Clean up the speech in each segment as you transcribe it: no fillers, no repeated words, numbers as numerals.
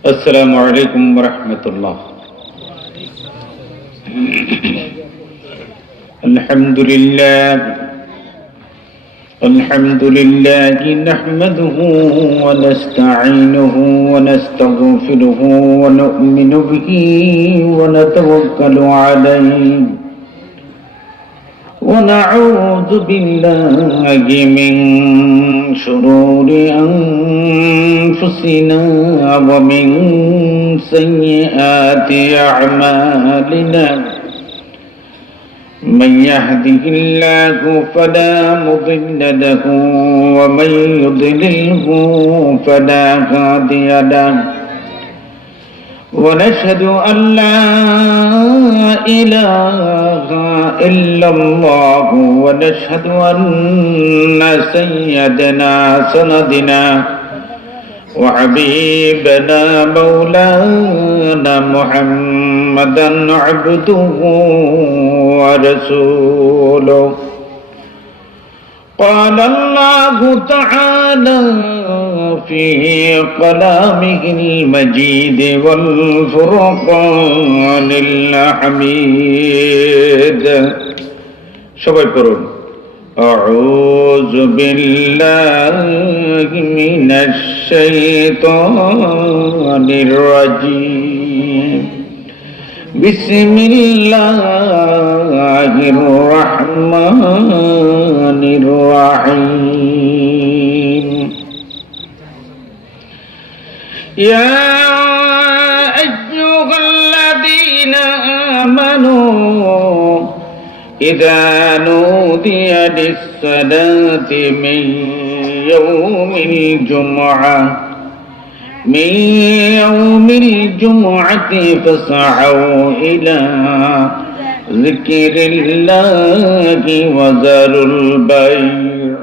السلام عليكم ورحمة الله. الحمد لله نحمده ونستعينه ونستغفره ونؤمن به ونتوكل عليه ونعوذ بالله من شرور أنفسنا ومن سيئات أعمالنا. من يهده الله فلا مضل له ومن يضلله فلا هادي له. ونشهد أن لا إله إلا الله ونشهد أن سيدنا سندنا وحبيبنا مولانا محمدا عبده ورسوله. قال الله تعالى في كلامه المجيد والفرقان الحميد. সবাই পড়ুন أعوذ بالله من الشيطان الرجيم. بسم الله الرحمن الرحيم. يا أيها الذين آمنوا إذا نودي للصلاة من يوم الجمعة فاسعوا إلى ذكر الله وذروا البيع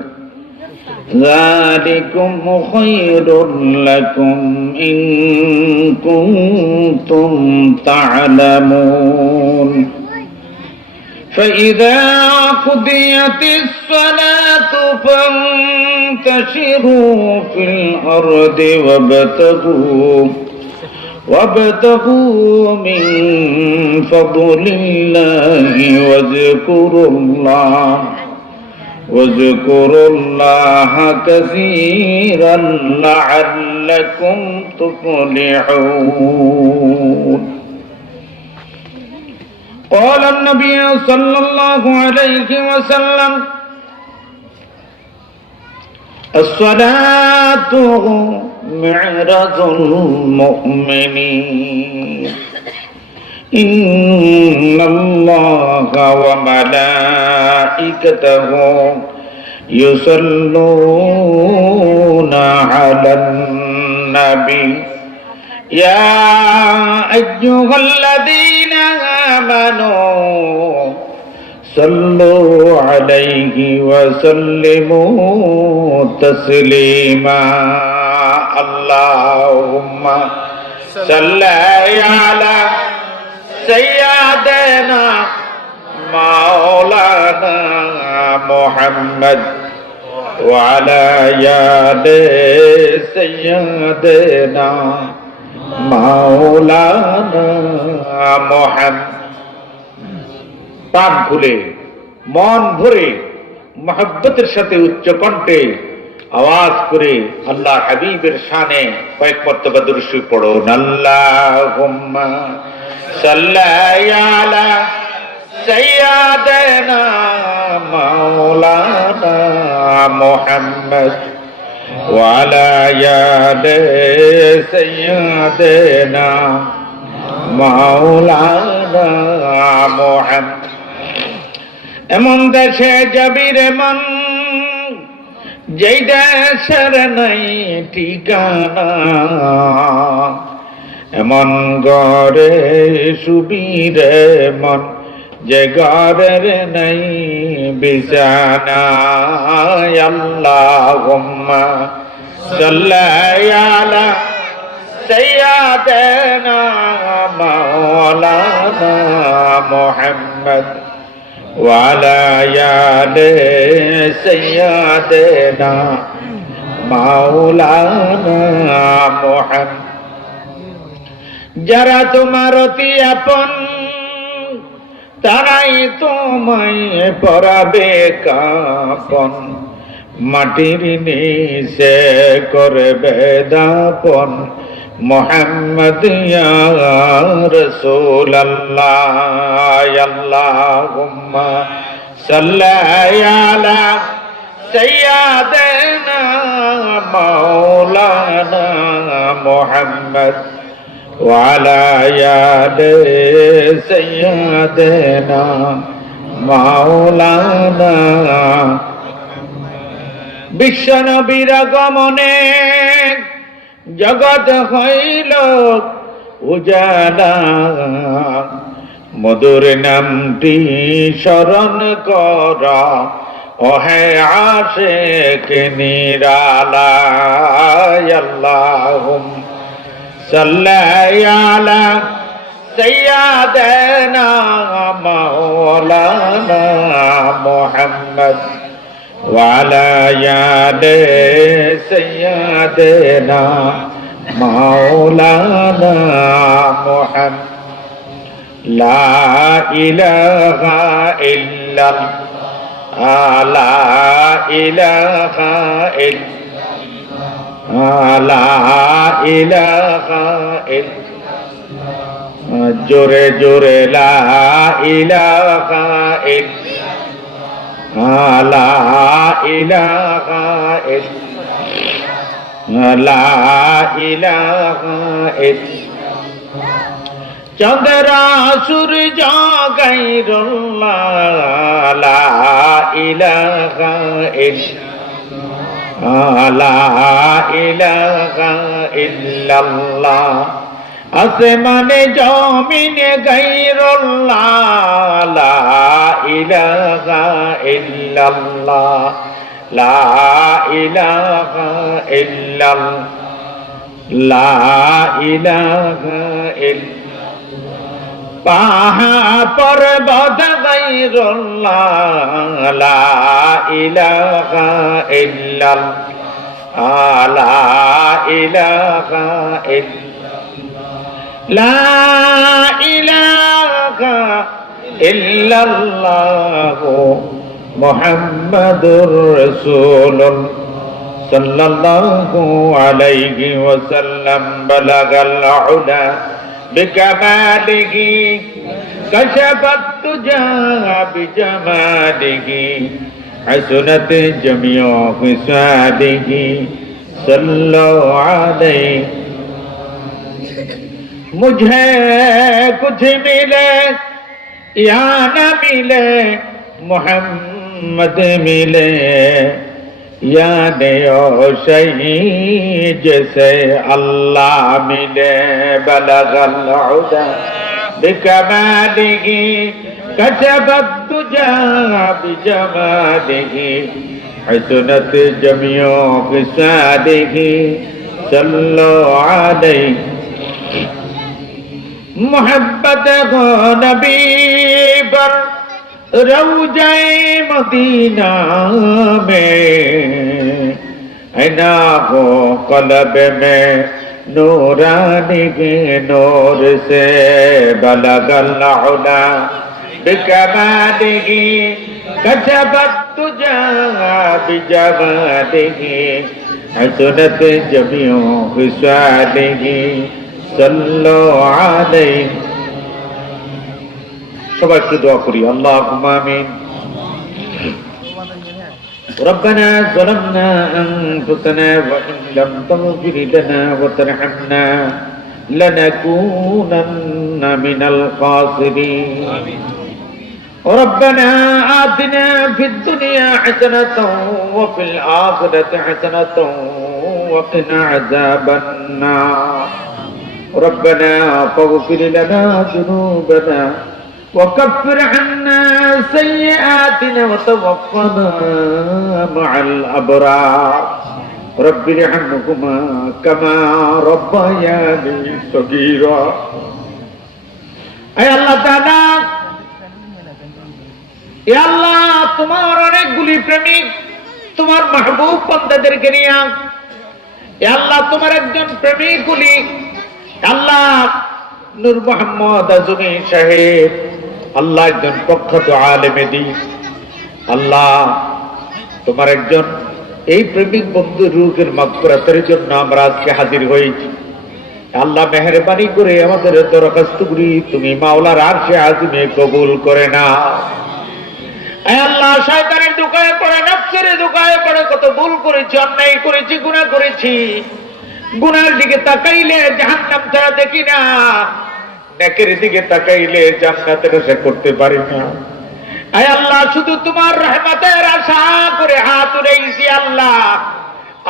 ذلكم خير لكم إن كنتم تعلمون. فإذا قضيت الصلاة فانتشروا في الأرض وابتغوا من فضل الله واذكروا الله كثيرا لعلكم تفلحون. قال النبي صلى الله عليه وسلم الصلاة معراج المؤمنين. إن الله وملائكته يصلون على النبي يا أيها الذين آمنوا صلوا عليه وسلموا تسليما. اللهم صل على سيدنا مولانا محمد وعلى آل سيدنا মাওলানা মুহাম্মদ। প্রাণ খুলে মন ভরে মহব্বতের সাথে উচ্চ কণ্ঠে আওয়াজ করে আল্লাহ হাবিবের শানে কয়েক মর্তবা দুরূদ শরীফ পড়ুন। আল্লাহুম্মা সাল্লি আলা সাইয়্যিদিনা মাওলানা মুহাম্মদ وعلى آل سيدنا مولانا محمد. এমন দেশে যাবি রে মন যেই দেশের নাই ঠিকানা, এমন ঘরে শুবি রে মন যে ঘরের নাই বিছানা। আল্লাহুম্মা সাল্লি আলা সাইয়্যিদিনা মাওলানা মুহাম্মদ ওয়া আলা আলি সাইয়্যিদিনা মাওলানা মুহাম্মদ। যারা তোমার অতি আপন তারাই তোমায় পরাবে কাপন, মাটির নিচে করবে দাপন। মুহাম্মদ ইয়া রাসূলুল্লাহ, আল্লাহুম্মা সাল্লি আলা সাইয়্যিদিনা মাওলানা মুহাম্মদ ওয়া আলা আলি সাইয়্যিদিনা মাওলানা। বিশ্ব নবীর আগমনে জগৎ হইল উজালা, মধুর নামটি স্মরণ কর ওহে আশিক নিরালা। আল্লাহুম্মা সাল্লি আলা সাইয়্যিদিনা মাওলানা মুহাম্মদ ওয়া আলা আলি সাইয়্যিদিনা মাওলানা মুহাম্মদ। লা ইলাহা ইল্লাল্লাহ, লা ইলাহা ইল্লাল্লাহ, লা ইলাহা ইল্লাল্লাহ। জোরে জোরে লা ইলাহা ইল্লাল্লাহ, লা ইলাহা ইল্লাল্লাহ, লা ইলাহা ইল্লাল্লাহ। চন্দ্রা সূর্য গায়রুল্লাহ, লা ইলাহা ইল্লাল্লাহ, লা ইলাহা ইল্লাল্লাহ। আসমানে জমিনে গায়রুল্লাহ, লা ইলাহা ইল্লাল্লাহ, লা ইলাহা ইল্লাল্লাহ, লা ইলাহা ইল্লাল্লাহ। পাহাড় পর্বত গায়রুল্লাহ, লা ইলাহা ইল্লাল্লাহ, লা ইলাহা ইল্লাল্লাহ, লা ইলাহা ইল্লাল্লাহ মুহাম্মাদুর রাসূলুল্লাহ সাল্লাল্লাহু আলাইহি ওয়াসাল্লাম। বালাগাল উলা বিকামালিহি কাশাফাত তুজা বিজামালিহি হাসনাত জামিউ খিসালিহি সাল্লাল্লাহু আলাইহি। मुझे कुछ मिले या न मिले मोहम्मद मिले, याद ओ सही जैसे अल्लाह मिले। बलगल उदा बिकमालिही कशफत तुजा बिजमालिही हसनत जमियो खिसालिही सल्लल्लाहु अलैहि। मोहब्बत को नबी पर रौज़े मदीना में, ऐना को कल्ब में नूरानी के नूर से। बलगल उला बिकमालिही कशफत तुजा बिजमालिही हसनत जमियो खिसालिही सल्लल्लाहु अलैहि। সবাই একটু দোয়া করি, আল্লাহুম্মা আমিন। ربنا ظلمنا أنفسنا وإن لم تغفر لنا وترحمنا لنكونن من الخاسرين. ربنا آتنا في الدنيا حسنة وفي الآخرة حسنة وقنا عذاب النار. ربنا فاغفر لنا ذنوبنا وكفر عنا سيئاتنا وتوفنا مع الأبرار. رب ارحمهما كما ربياني صغيرا. اے اللہ تعالی، اے اللہ তোমার অনেকগুলি প্রেমিক তোমার মাহবুব বান্দাদেরকে নিয়ে, এ আল্লাহ তোমার একজন প্রেমিক গুলি আল্লাহ নূর মোহাম্মদ আজমি সাহেব, আল্লাহ একজন প্রখ্যাত আলেমে দ্বীন। আল্লাহ তোমার একজন এই প্রেমিক বন্ধুর রূহের মাগফিরাতের জন্য আমরা আজকে হাজির হয়েছি। আল্লাহ মেহেরবানি করে আমাদের দরখাস্তগুলি তুমি মাওলার আরশে আযমে কবুল করে নাও। আয় আল্লাহ, শয়তানের দোকানে পড়ে, নফসের দোকানে পড়ে কত ভুল করেছি, অন্যায় করেছি, গুনাহ করেছি। গুনাহের দিকে তাকাইলে জাহান্নাম ছাড়া দেখি না, নেকের দিকে তাকাইলে জান্নাতের আশা করতে পারি না। আয় আল্লাহ, শুধু তোমার রহমতের আশা করে হাত উঠাইছি। আল্লাহ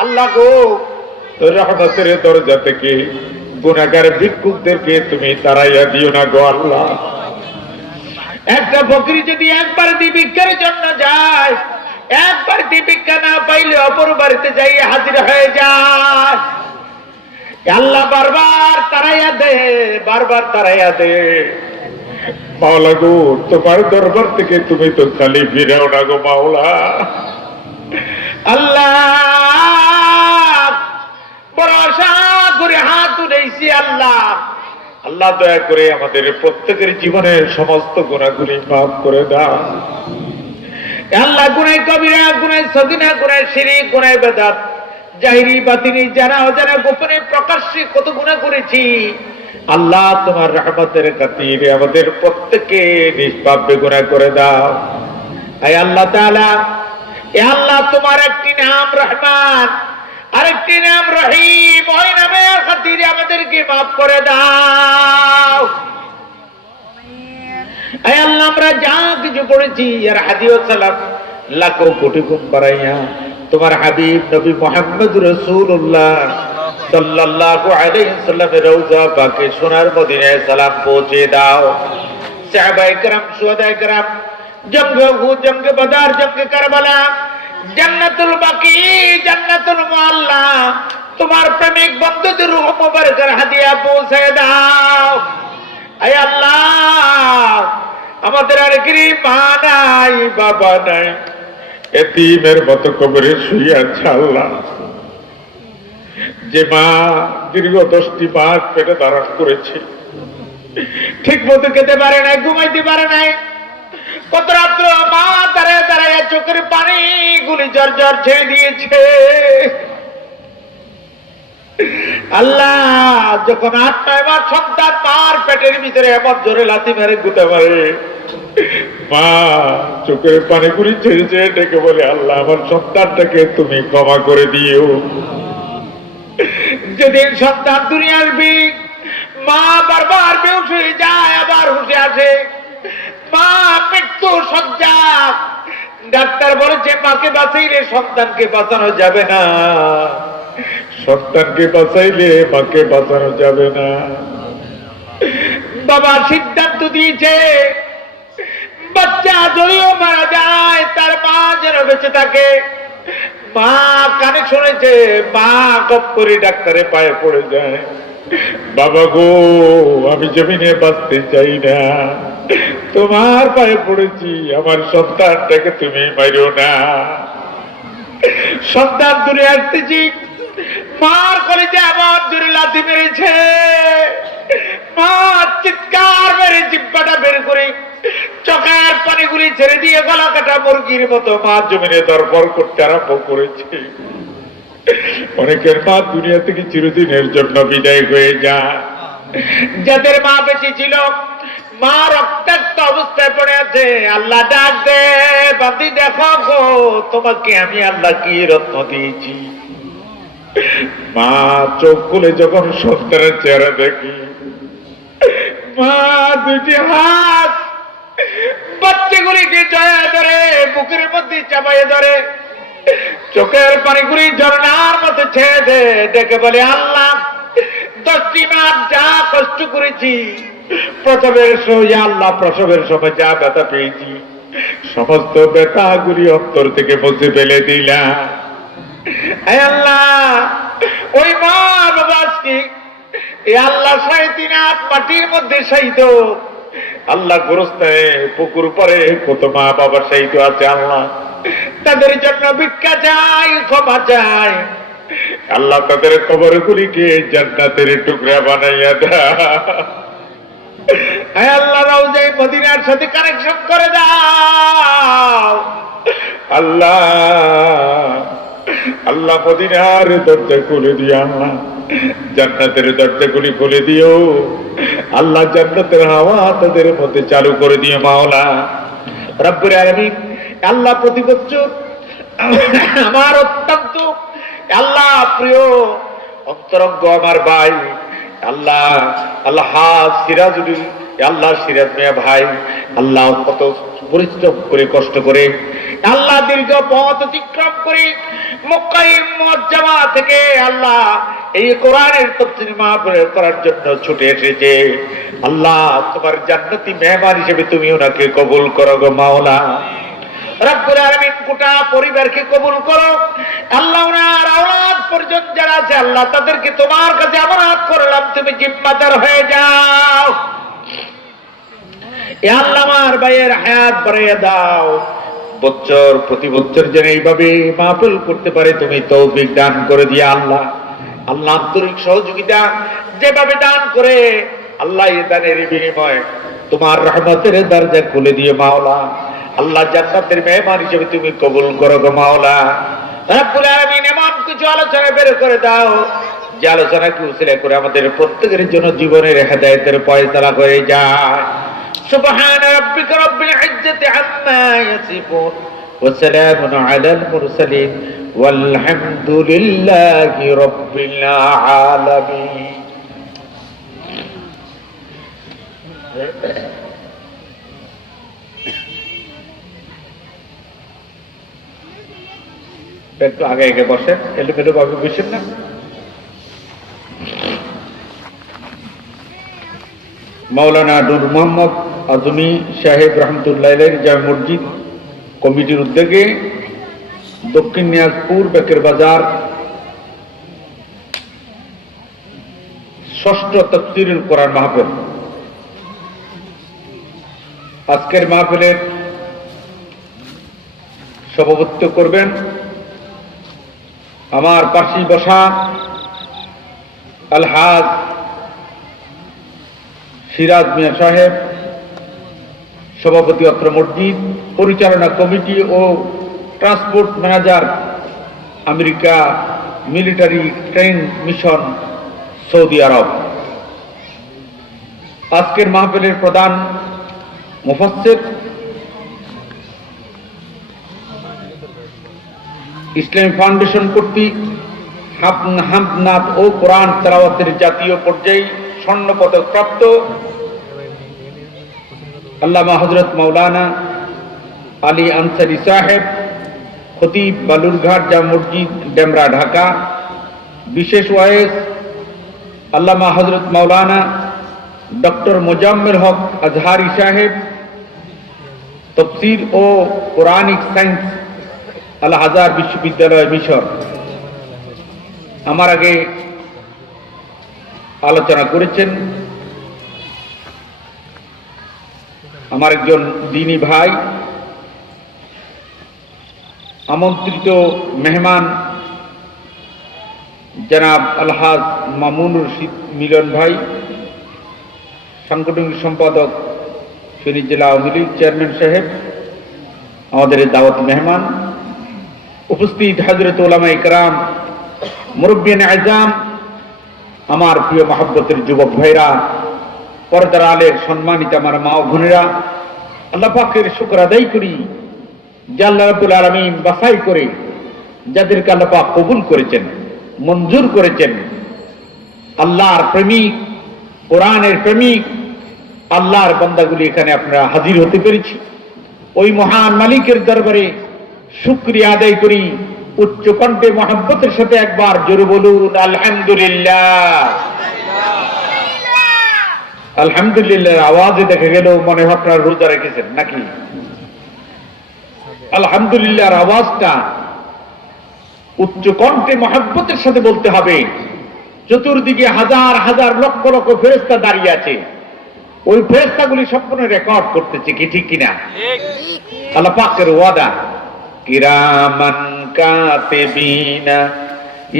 আল্লাহ গো, তোর রহমতের দরজা থেকে গুনাহগার ভিক্ষুকদেরকে তুমি তাড়াইয়া দিও না গো আল্লাহ। একটা ফকির যদি একবার ভিক্ষার জন্য যায়, একবার ভিক্ষা না পাইলে অপর বাড়িতে যাই হাজির হয়ে যায়। আল্লাহ বারবার তাড়াইয়া দে, বারবার তাড়াইয়া দে। মাওলা গো, তোমার দরবার থেকে তুমি তো খালি ফিরাও না গো মাওলা। আল্লাহ বড় আশা করে হাত উঠেছি। আল্লাহ আল্লাহ দয়া করে আমাদের প্রত্যেকের জীবনের সমস্ত গুনাহগুলি মাফ করে দাও। আল্লাহ গুনাহ কবিরা, গুনাহ সগীরা, গুনাহ শিরক, গুনাহ বেদাত, জাহিরি বাতিনি, জানা অজানা, গোপনে প্রকাশ্যে কত গুনাহ করেছি। আল্লাহ তোমার রহমতের খাতিরে আমাদের প্রত্যেককে নিষ্পাপ বেগুনাহ করে দাও। আয় আল্লাহ তাআলা, এ আল্লাহ তোমার একটি নাম রহমান, আরেকটি নাম রহিম, ওই নামের খাতিরে আমাদেরকে মাফ করে দাও। আয় আল্লাহ, আমরা যা কিছু করেছি আর হাদিয়া সালাম লাখো কোটি গুণ বাড়াইয়া তোমার হাবিব নবী মুহাম্মদ রাসূলুল্লাহ সাল্লাল্লাহু আলাইহি সাল্লামের রওজা পাকে সোনার মদিনায় সালাম পৌঁছে দাও। সাহাবায়ে কেরাম, শুহাদায়ে কেরাম, জঙ্গে উহুদ, জঙ্গে বদর, জঙ্গে কারবালা, জান্নাতুল বাকি, জান্নাতুল মুআল্লা, তোমার প্রেমিক বন্ধুদের রূহ মুবারকের হাদিয়া পৌঁছে দাও। আয় আল্লাহ, আমাদের আর কি মা নাই, বাবা নাই, এতিমের মতো কবরে শুয়ে আছে। আল্লাহ, যে মা দীর্ঘ 10টি মাস পেটে ধারণ করেছে, ঠিক মতো খেতে পারে নাই, ঘুমাইতে পারে নাই, কত রাত্র মা দাঁড়ায় দাঁড়ায় চোখের পানি গুলি ঝর ঝর ছেড়ে দিয়েছে। আল্লাহ, যখন 8-9 মাস সন্তান মার পেটের ভিতরে এমন জোরে লাথি মেরে গুতে পারে, মা চোখের পানি গুলি ছেড়ে ছেড়ে ডেকে বলে, আল্লাহ আমার সন্তানটাকে তুমি ক্ষমা করে দিও। যেদিন সন্তান দুনিয়া আসবি, মা বারবার বেহুশ হয়ে যায়, আবার হুঁশে আসে। মা মৃত্যু শয্যা, ডাক্তার বলেছে মাকে বাঁচাইলে সন্তানকে বাঁচানো যাবে না, সন্তানকে বাঁচাইলে মাকে বাঁচানো যাবে না। বাবা সিদ্ধান্ত দিয়েছে বাচ্চা যদিও মারা যায় তার মা যেন বেঁচে থাকে। মা কানে শুনেছে, মা গপ করে ডাক্তারের পায়ে পড়ে যায়, বাবা গো আমি জমিনে বাঁচতে চাই না, তোমার পায়ে পড়েছি, আমার সন্তানটাকে তুমি মারো না। সন্তান দূরে আসতেছি, মার কলেজে আমার জোরে লাথি মেরেছে। মা চিৎকার মেরে জিব্বাটা বের করে চোখের পানিগুলি ছেড়ে দিয়ে গলা কাটা মুরগির মতো মা জমিনে দরবার করতে আরম্ভ করেছে। অনেকের মা দুনিয়া থেকে চিরদিনের জন্য বিদায় হয়ে যায়। যাদের মা বেঁচে ছিল, মা রক্তাক্ত অবস্থায় পড়ে আছে, আল্লাহ ডাক দে, বান্দি দেখো গো তোমাকে আমি আল্লাহ কি রত্ন দিয়েছি। মা চোখ খুলে যখন সন্তানের চেহারা দেখি, মা দুটি হাত বাচ্চাগুলিকে জয়া ধরে বুকের মধ্যে চাপাইয়ে ধরে, চোখের পানিগুলি ঝর্ণার মতো ছেড়ে দে, ডেকে বলে, আল্লাহ 10টি মাস যা কষ্ট করেছি, প্রসবের সময় আল্লাহ প্রসবের সময় যা ব্যথা পেয়েছি, সমস্ত ব্যথাগুলি অন্তর থেকে মুছে ফেলে দিলাম। আল্লাহ ওই মা বাবা আজকে আল্লাহ 3.5 হাত মাটির মধ্যে শায়িত। আল্লাহ গোরস্থানে পুকুর পরে কত মা বাবা শায়িত আছে। আল্লাহ তাদের জন্য ভিক্ষা চাই, ক্ষমা চাই। আল্লাহ তাদের কবরগুলিকে জান্নাতের টুকরা বানাইয়া দাও। আয় আল্লাহ রওজায়ে মদিনার সাথে কানেকশন করে দাও আল্লাহ। আল্লাহ মদিনার দরজা খুলে দিও আল্লাহ, জান্নাতের দরজাগুলি খুলে দিও আল্লাহ, জান্নাতের হাওয়া তাদের মধ্যে চালু করে দিও মাওলা রব্বুল আলামিন। আল্লাহ প্রতি বছর আমার অত্যন্ত আল্লাহ প্রিয় অন্তরঙ্গ আমার ভাই আল্লাহ আল্লাহ সিরাজুল আল্লাহ সিরাজ মিয়া ভাই আল্লাহ কত পরিশ্রম করে কষ্ট করে আল্লাহ দীর্ঘ পথ অতিক্রম করে মক্কা মুআজ্জামা থেকে আল্লাহ এই কোরআনের তাফসীর মাহফিল করার জন্য ছুটে এসেছে আল্লাহ। তোমার জান্নাতি মেহমান হিসেবে তুমি ওনাকে কবুল করো গো মাওলা রব্বুল আলামিন। গোটা পরিবারকে কবুল করো আল্লাহ। ওনার আওলাদ পর্যন্ত যারা আছে আল্লাহ তাদেরকে তোমার কাছে আমানত করলাম, তুমি জিম্মাদার হয়ে যাও এ আল্লাহ। আমার ভাইয়ের হায়াত বাড়িয়ে দাও, বছর প্রতি বছর যেন এইভাবে মাহফিল করতে পারে তুমি তৌফিক দান করে দিয়ে আল্লাহ। আল্লাহ আন্তরিক সহযোগিতা যেভাবে দান করে আল্লাহ এই দানের বিনিময়ে তোমার রহমতের দরজা খুলে দিয়ে মাওলা আল্লাহ, জান্নাতের মেহমান হিসেবে তুমি কবুল করো গো মাওলা রব্বুল আলামিন। এমন কিছু আলোচনা বের করে দাও যে আলোচনাকে উসিলা করে আমাদের প্রত্যেকের জন্য জীবনের হেদায়েতের ফয়সালা হয়ে যায়। সুবহান রাব্বিকা রাব্বিল ইজ্জাতি আম্মা ইয়াসিফুন ওয়া সালামুন আলাল মুরসালিন ওয়ালহামদুলিল্লাহি রাব্বিল আলামিন। একটু আগে আগে বসেন, এলোমেলো ভাবে বসেন না। মাওলানা নূর মোহাম্মদ আজমি সাহেব রহমতুল্লাহ জামে মসজিদ কমিটির উদ্যোগে দক্ষিণ দিনাজপুর বেকের বাজার ষষ্ঠ তাফসীরুল কোরআন মাহফিল। আজকের মাহফিলের সভাপতিত্ব করবেন আমার পাশে বসা আলহাজ সিরাজ মিয়া সাহেব, সভাপতি অত্র মসজিদ, পরিচালনা কমিটি ও transport manager America military train mission সৌদি আরব। আজকের মাহফিলের প্রধান মুফাসসির ইসলামী ফাউন্ডেশন কর্তৃক হামদনাথ ও কোরআন তেলাওয়াতের জাতীয় পর্যায়ে স্বর্ণ পদক প্রাপ্ত আল্লামা হযরত মাওলানা আলী আনসারী সাহেব, খতিব বালুরঘাট জামে মসজিদ ডেমরা ঢাকা। বিশেষ ওয়াইজ আল্লামা হযরত মাওলানা ডক্টর মোজাম্মেল হক আজহারি সাহেব, তাফসীর ও কোরআনিক সায়েন্স আল আজহার বিশ্ববিদ্যালয় মিশর। আমার আগে আলোচনা করেছেন আমার একজন দ্বীনী ভাই, আমন্ত্রিত মেহমান জনাব আলহাজ মামুনুর রশিদ মিলন ভাই, সাংগঠনিক সম্পাদক ফেনী জেলা আওয়ামী লীগ চেয়ারম্যান সাহেব, আমাদের দাওয়াত মেহমান, উপস্থিত হযরত উলামা ইকরাম, মুরব্বিয়ান আযম, আমার প্রিয় মহব্বতের যুবক ভাইরা, পর্দার আলের সম্মানিত আমার মা ও বোনেরা, আল্লাহ পাকের শুকর আদায় করি যে আল্লাহ রাব্বুল আলামিন বাছাই করে যাদেরকে আল্লাহ পাক কবুল করেছেন, মঞ্জুর করেছেন, আল্লাহর প্রেমিক, কোরআনের প্রেমিক আল্লাহর বান্দাগুলি এখানে আপনারা হাজির হতে পেরেছি। ওই মহান মালিকের দরবারে শুকরিয়া আদায় করি উচ্চ কণ্ঠে মহব্বতের সাথে একবার জোরে বলুন আলহামদুলিল্লাহ। আলহামদুলিল্লাহ আওয়াজে দেখা গেল মনে হয় আপনারা রোজা রেখেছেন নাকি? আলহামদুলিল্লাহর আওয়াজটা উচ্চ কণ্ঠে মহব্বতের সাথে বলতে হবে। চতুর্দিকে হাজার হাজার লক্ষ লক্ষ ফেরেশতা দাঁড়িয়ে আছে, ওই ফেরেশতাগুলি সম্পূর্ণ রেকর্ড করতেছে, কি ঠিক কিনা? আল্লাহ পাকের ওয়াদা কিরামান কাতিবিনা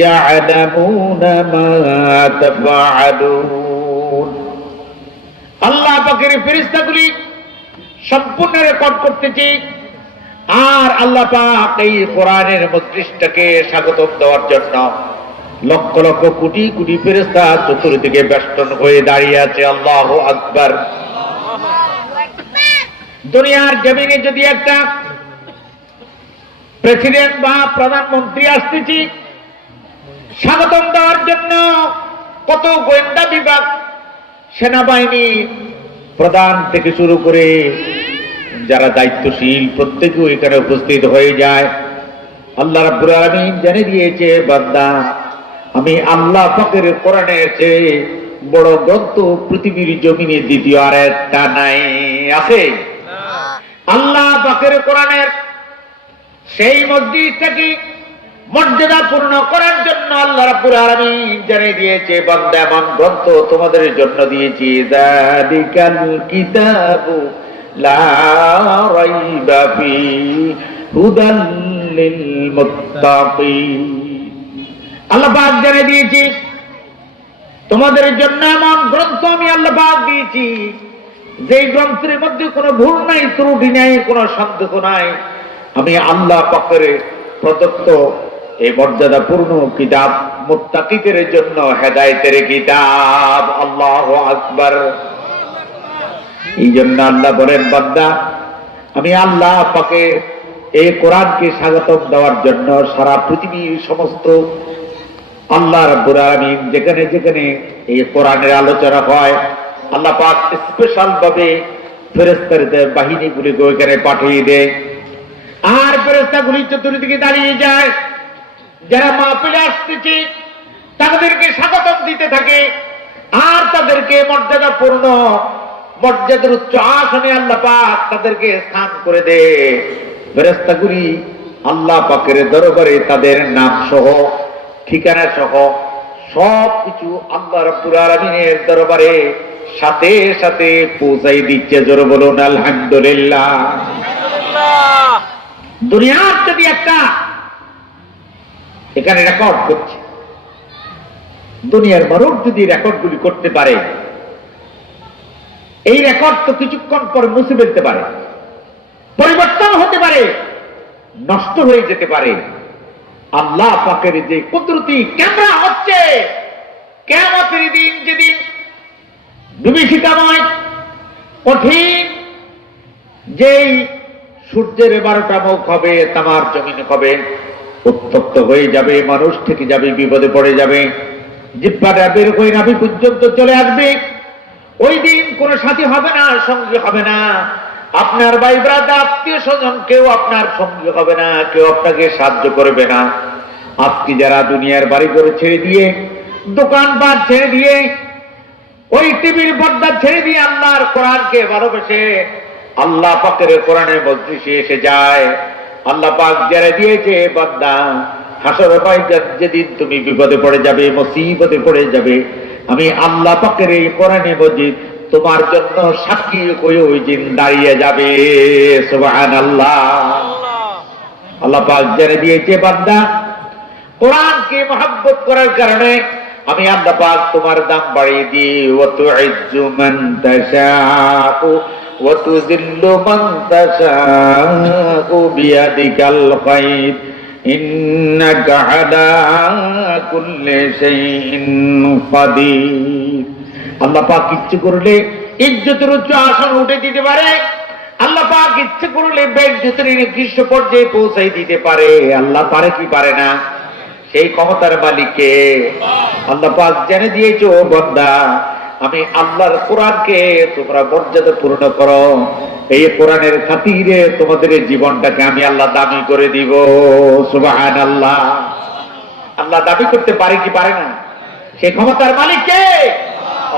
ইয়ালামুনা মা তাফআলুন। আল্লাহ পাকের ফেরেশতাগুলি সম্পূর্ণ রেকর্ড করতেছি। আর আল্লাহ পাক এই কোরআনের মজলিসটাকে স্বাগত দেওয়ার জন্য লক্ষ লক্ষ কোটি কোটি ফেরেশতা চতুর্দিকে বেষ্টন হয়ে দাঁড়িয়ে আছে। আল্লাহু আকবার। দুনিয়ার জমিনে যদি একটা প্রেসিডেন্ট বা প্রধানমন্ত্রী আসতেছি স্বাগতম দেওয়ার জন্য, কত গোয়েন্দা বিভাগ, সেনাবাহিনী প্রধান থেকে শুরু করে যারা দায়িত্বশীল প্রত্যেকে এখানে উপস্থিত হয়ে যায়। আল্লাহ রাব্বুল আলামিন জানিয়ে দিয়েছে, বান্দা আমি আল্লাহ পাকের কোরআনের চেয়ে বড় গ্রন্থ পৃথিবীর জমিনে দ্বিতীয় আর একটা নাই। আছে? আল্লাহ পাকের কোরআনের সেই মজলিসটাকে মর্যাদা পূর্ণ করার জন্য আল্লাহ রাব্বুল আলামিন জানিয়ে দিয়েছে, বান্দা এমন গ্রন্থ তোমাদের জন্য দিয়েছি, যালিকাল কিতাবু লা রাইবা ফীহি হুদাল লিল মুত্তাকিন। আল্লাহ পাক জানিয়ে দিয়েছি তোমাদের জন্য এমন গ্রন্থ আমি আল্লাহ পাক দিয়েছি যে গ্রন্থের মধ্যে কোনো ভুল নাই, ত্রুটি নাই, কোনো সন্দেহ নাই। আমি আল্লাহ পাকের প্রদত্ত এই মর্যাদাপূর্ণ কিতাব মুত্তাকিদের জন্য হেদায়েতের কিতাব। আল্লাহু আকবার। এই জন্য আল্লাহ বলেন, বান্দা আমি আল্লাহ পাকে এই কোরআনকে স্বাগত দেওয়ার জন্য সারা পৃথিবীর সমস্ত আল্লাহ রাব্বুল আলামিন যেখানে যেখানে এই কোরআনের আলোচনা হয় আল্লাহ পাক স্পেশাল ভাবে ফেরেশতাদের বাহিনীগুলিকে ওইখানে পাঠিয়ে দেয়। আর ফেরেশতাগুলি চতুর্দিকে দাঁড়িয়ে যায়, যারা মাহফিলে আসতেছে তাদেরকে স্বাগত দিতে থাকে আর তাদেরকে মর্যাদাপূর্ণ মর্যাদার উচ্চ আসনে আল্লাহ পাক তাদেরকে স্থান করে দেয়। ফেরেশতাগুলি আল্লাহ পাকের দরবারে তাদের নাম সহ ঠিকানা সহ সব কিছু আল্লাহ রাব্বুল আলামিনের দরবারে সাথে সাথে পৌঁছাই দিচ্ছে। জোরে বলুন আলহামদুলিল্লাহ। দুনিয়ার যদি একটা এখানে রেকর্ড করছে, দুনিয়ার মানুষ যদি রেকর্ডগুলি করতে পারে, এই রেকর্ড তো কিছুক্ষণ পর মুছে ফেলতে পারে, পরিবর্তন হতে পারে, নষ্ট হয়ে যেতে পারে। আল্লাহ পাকের যে কুদরতি ক্যামেরা হচ্ছে, কিয়ামতের দিন যেদিন বিভীষিকাময় কঠিন যেই সূর্যের 12টা মুখ হবে, তামার জমিন হবে, উত্তপ্ত হয়ে যাবে, মানুষ থেকে যাবে, বিপদে পড়ে যাবে, জিহ্বাটা বের হয়ে নাভি পর্যন্ত চলে আসবে। ওই দিন কোনো সাথী হবে না, সঙ্গী হবে না, আপনার ভাই ব্রাদার আত্মীয় স্বজন কেউ আপনার সঙ্গী হবে না, কেউ আপনাকে সাহায্য করবে না। আজকে যারা দুনিয়ার বাড়ি করে ছেড়ে দিয়ে, দোকানপাট ছেড়ে দিয়ে, ওই টিভির পর্দা ছেড়ে দিয়ে আল্লাহর কোরআনকে ভালোবেসে আল্লাহ পাকের কোরআনের মজলিসে এসে যায়, আল্লাহ পাক যারা দিয়েছে, বান্দা হাসরের ময়দান যেদিন তুমি বিপদে পড়ে যাবে, মুসিবতে পড়ে যাবে, আমি আল্লাহ পাকের এই কোরআনে মজিদ তোমার জন্য সাক্ষী হয়ে ওই দিন দাঁড়িয়ে যাবে। সুবহানাল্লাহ। আল্লাহ পাক যারা দিয়েছে, বান্দা কোরআনকে মহব্বত করার কারণে আমি আল্লাহ পাক তোমার দাম বাড়িয়ে দিই। ওয়া তুইজ্জু মান তাশাউ ওয়া তুযিল্লু মান তাশাউ বিয়াদিকাল খায়র ইন্নাকা আলা কুল্লি শাইইন কাদির। আল্লাহ পাক ইচ্ছে করলে ইজ্জতের উচ্চ আসন উঠে দিতে পারে, আল্লাহ পাক ইচ্ছে করলে বেইজ্জতের নিকৃষ্ট পর্যায়ে পৌঁছাই দিতে পারে। আল্লাহ পারে কি পারে না? সেই ক্ষমতার মালিককে আল্লাহ পাক জেনে দিয়েছে, ও বান্দা আমি আল্লাহর কোরআনকে তোমরা মর্যাদা পূর্ণ করো, এই কোরআনের খাতিরে তোমাদের জীবনটাকে আমি আল্লাহ দামি করে দিব। সুবহানাল্লাহ। আল্লাহ দাবি করতে পারে কি পারে না? সেই ক্ষমতার মালিক কে?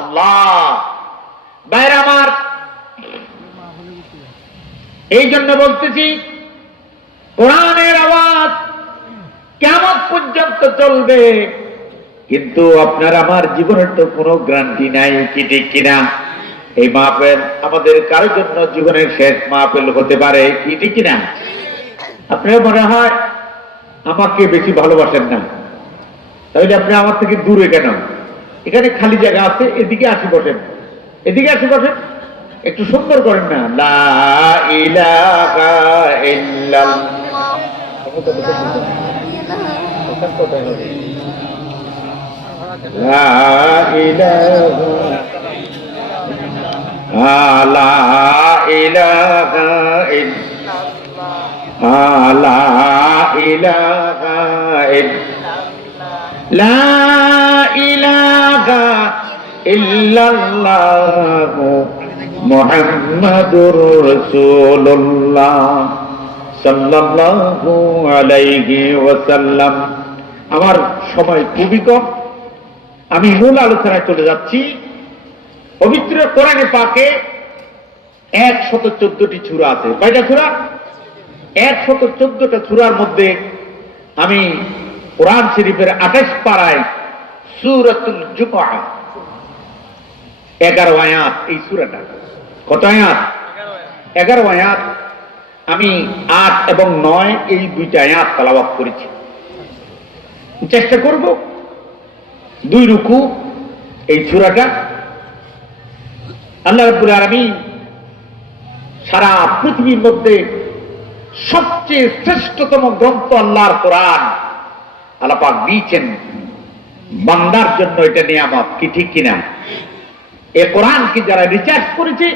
আল্লাহ। ভাইরা আমার, এই জন্য বলতেছি কোরআনের আওয়াজ কিয়ামত পর্যন্ত চলবে, কিন্তু আপনার আমার জীবনের তো কোনো গ্যারান্টি নাই, কি ঠিক কিনা? এই মাহফিল আমাদের কারোর জন্য জীবনের শেষ মাহফিল হতে পারে, কি ঠিক কিনা? আপনার মনে হয় আমাকে বেশি ভালোবাসেন না, তাহলে আপনি আমার থেকে দূরে কেন? এখানে খালি জায়গা আছে, এদিকে আসি বসেন। এদিকে আসে বসেন, একটু সুন্দর করেন না। লা ইলাহা ইল্লাল্লাহ। লা ইলাহা লা ইলাহা লা ইলাহা লা ইলাহা ইল্লাল্লাহ মুহাম্মাদুর রাসূলুল্লাহ সাল্লাল্লাহু আলাইহি ওয়াসাল্লাম। আমার সময় খুবই কম, আমি মূল আলোচনায় চলে যাচ্ছি। পবিত্র কোরআনে পাকে 114টি সূরা আছে। কয়টা সূরা? 114টা সূরার মধ্যে আমি কোরআন শরীফের 28 পারায় সূরাতুল জুমআহ 11 আয়াত, এই সূরাটা কত আয়াত? 11 আয়াত। আমি 8 এবং 9 এই দুইটা আয়াত তেলাওয়াত করেছি। চেষ্টা করব 2 রুকু এই সূরাটা। আল্লাহ রাব্বুল আলামিন সারা পৃথিবীর মধ্যে সবচেয়ে শ্রেষ্ঠতম গ্রন্থ আল্লাহর কোরআন আল্লাহ পাক দিয়েছেন বান্দার জন্য। এটা নিয়ামত, কি ঠিক কিনা? এই কোরআনকে যারা রিচার্জ করেছে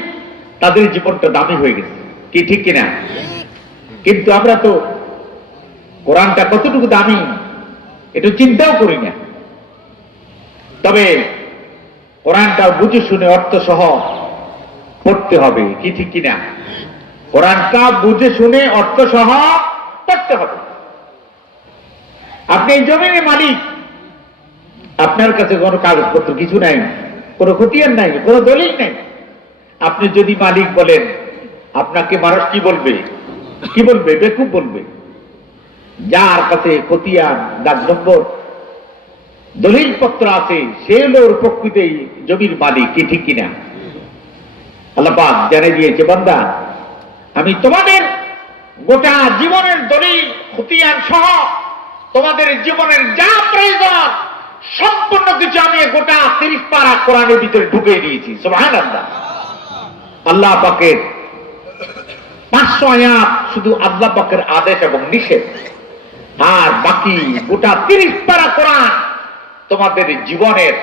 তাদের জীবনটা দামি হয়ে গেছে, কি ঠিক কিনা? কিন্তু আমরা তো কোরআনটা কতটুকু দামি এটা চিন্তাও করি না। তবে কোরআনটা বুঝে শুনে অর্থ সহ পড়তে হবে, কি ঠিক কিনা? কোরআনটা বুঝে শুনে অর্থ সহ পড়তে হবে। আপনি এই জমির মালিক, আপনার কাছে কোনো কাগজপত্র কিছু নাই, কোনো খতিয়ান নাই, কোনো দলিল নাই। আপনি যদি মালিক বলেন, আপনাকে মানুষ কি বলবে? কি বলবে? বেকুব বলবে। যার কাছে খতিয়ান, দাগ নম্বর, দলিল পত্র আছে, সে হলো প্রকৃতিই জমির মালিক, কি ঠিক কিনা? আল্লাহ পাক জানিয়ে দিয়েছে, বান্দা আমি তোমাদের গোটা জীবনের দলিল খতিয়ান সহ তোমাদের জীবনের যা প্রয়োজন সম্পূর্ণ কিছু আমি গোটা 30 পারা কোরআনের ভিতরে ঢুকিয়ে দিয়েছি। সুবহানাল্লাহ। আল্লাহ পাকের 500 আয়াত শুধু আল্লাহ পাকের আদেশ এবং নিষেধ, আর বাকি গোটা 30 পারা কোরআন তোমাদের জীবনের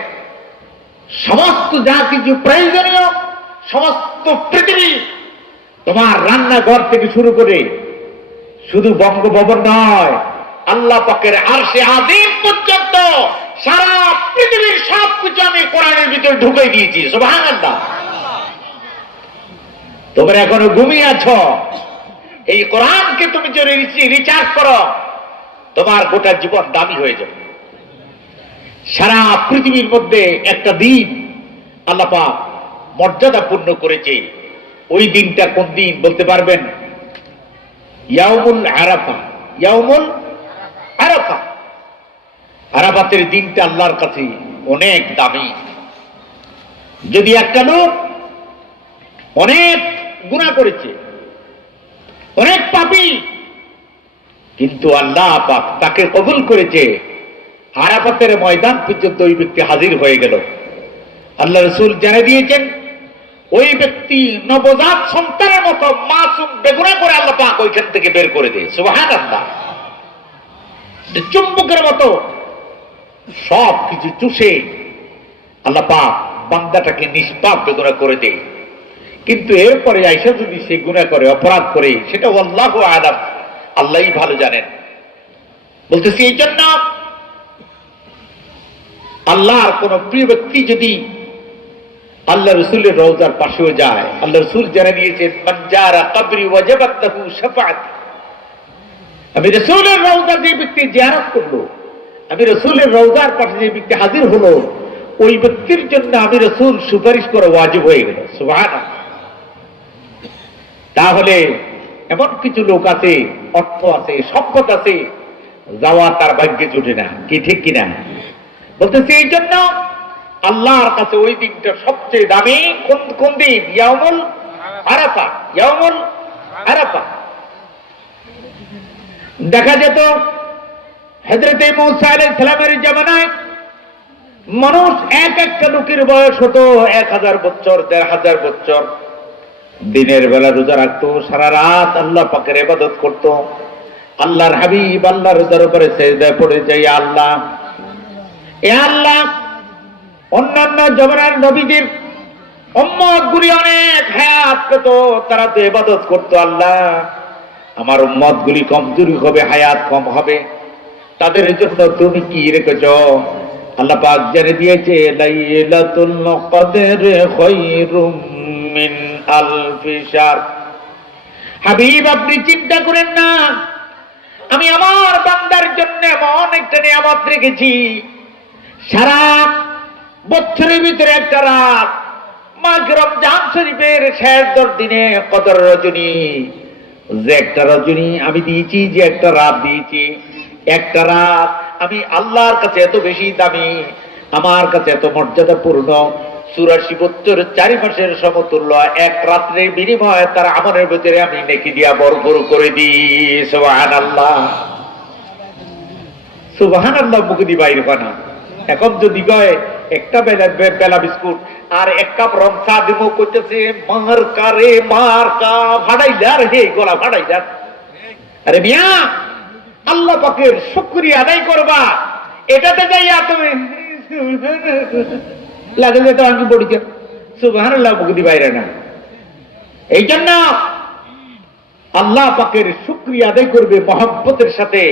সমস্ত যা কিছু প্রয়োজনীয়, সমস্ত পৃথিবী, তোমার রান্নাঘর থেকে শুরু করে শুধু বঙ্গভবন নয়, আল্লাহ পাকের আরশে আযীম পর্যন্ত সারা পৃথিবীর সবকিছু আমি কোরআনের ভিতরে ঢুকে দিয়েছি। সুবহানাল্লাহ। তোমরা এখনো ঘুমিয়ে আছো, এই কোরআনকে তুমি যদি রিচার্জ করো তোমার গোটা জীবন দামি হয়ে যাবে। সারা পৃথিবীর মধ্যে একটা দিন আল্লাহ পাক মর্যাদাপূর্ণ করেছে। ওই দিনটা কোন দিন বলতে পারবেন? ইয়াউমুল আরাফা। ইয়াউমুল আরাফা, আরাফাতের দিনটা আল্লাহর কাছে অনেক দামি। যদি একটা লোক অনেক গুনাহ করেছে, অনেক পাপী, কিন্তু আল্লাহ পাক তাকে কবুল করেছে, আরাফাতের ময়দান পর্যন্ত ওই ব্যক্তি হাজির হয়ে গেল। আল্লাহ রাসূল জানিয়ে দিয়েছেন ওই ব্যক্তি নবজাত সন্তানের মতো মাসুম বেগুনাহ করে আল্লাহ পাক ওইখান থেকে বের করে দেয়। সুবহানাল্লাহ। চুম্বকের মতো সব কিছু চুষে আল্লাহ পাক বান্দাটাকে নিষ্পাপ বেগুনাহ করে দেয়। কিন্তু এরপরে আইসা যদি সে গুনাহ করে, অপরাধ করে, সেটা আল্লাহু আ'লাম, আল্লাহই ভালো জানেন। বলতেছি এই জন্য আল্লাহর কোন প্রিয় ব্যক্তি যদি আল্লাহ রাসূলের রওজার পাশেও যায়, আল্লাহ রাসূল জানিয়ে দিয়েছেন মান জারা কবরি ওয়াজাবাত লাহু শাফাআতি। আমি রাসূলের রওজা যে ব্যক্তি জিয়ারত করলো, আমি রাসূলের রওজার পাশে যে ব্যক্তি হাজির হলো, ওই ব্যক্তির জন্য আমি রাসূল সুপারিশ করা ওয়াজিব হয়ে গেল। সুবহানাল্লাহ। তাহলে এমন কিছু লোক আছে, অর্থ আছে, সম্পদ আছে, যাওয়া তার ভাগ্যে জুটে না, কি ঠিক কিনা? বলতেছি এই জন্য আল্লাহর কাছে ওই দিনটা সবচেয়ে দামি। কোন দিন? ইয়াউমুল আরাফা। ইয়াউমুল আরাফা। দেখা যেত হযরতে মূসা আলাইহিস সালামের জামানায় মানুষ এক একটা লোকের বয়স হতো 1000 বছর, 1500 বছর। দিনের বেলা রোজা রাখতো, সারা রাত আল্লাহ পাকের ইবাদত করত। আল্লাহর হাবিব আল্লাহর দরবারে সিজদায় পড়ে যায়, আল্লাহ, এ আল্লাহ, অন্যান্য জমানার নবীদের উম্মত গুলি অনেক হায়াত পেত, তারা তো ইবাদত করতো। আল্লাহ, আমার উম্মত গুলি কমজোরি হবে, হায়াত কম হবে, তাদের জন্য তুমি কি রেখেছ? আল্লাহ পাক জেনে দিয়েছে, লাইলাতুল কদর খায়রুম মিন আলফি শাহর। হাবিব, আপনি চিন্তা করেন না, আমি আমার বান্দার জন্য এমন একটা নিয়ামত রেখেছি, সারা বছরের ভিতরে একটা রাত, মাঘে রমজান শরীফের শেষ 10 দিনে কদর রজনী, যে একটা রজনী আমি দিয়েছি, যে একটা রাত দিয়েছি, একটা রাত আমি আল্লাহর কাছে এত বেশি দামি, আমার কাছে এত মর্যাদাপূর্ণ, 84 বছর 4 মাসের সমতুল্য এক রাত্রের বিনিময়ে তার আমলের ভিতরে আমি নেকি দিয়া ভরপুর করে দিই। সুবহানাল্লাহ, সুবহানাল্লাহ, মুখে দি বাইরে বানা। এখন যদি কয় একটা বেলা বিস্কুট আর এক কাপ রং চা দিব, করতেছে মার কারে মার কা ফাড়াইলার, হে গলা ফাড়াইলার। আরে মিয়া, আল্লাহ পাকের শুকরিয়া আদায় করবা, এটাতে যাইয়া তুমি লাগে যে তো আমি পড়ি সুবহানাল্লাহ, মুখে দি বাইরে না। এই জন্য আল্লাহ পাকের শুকরিয়া আদায় করবে মহব্বতের সাথে।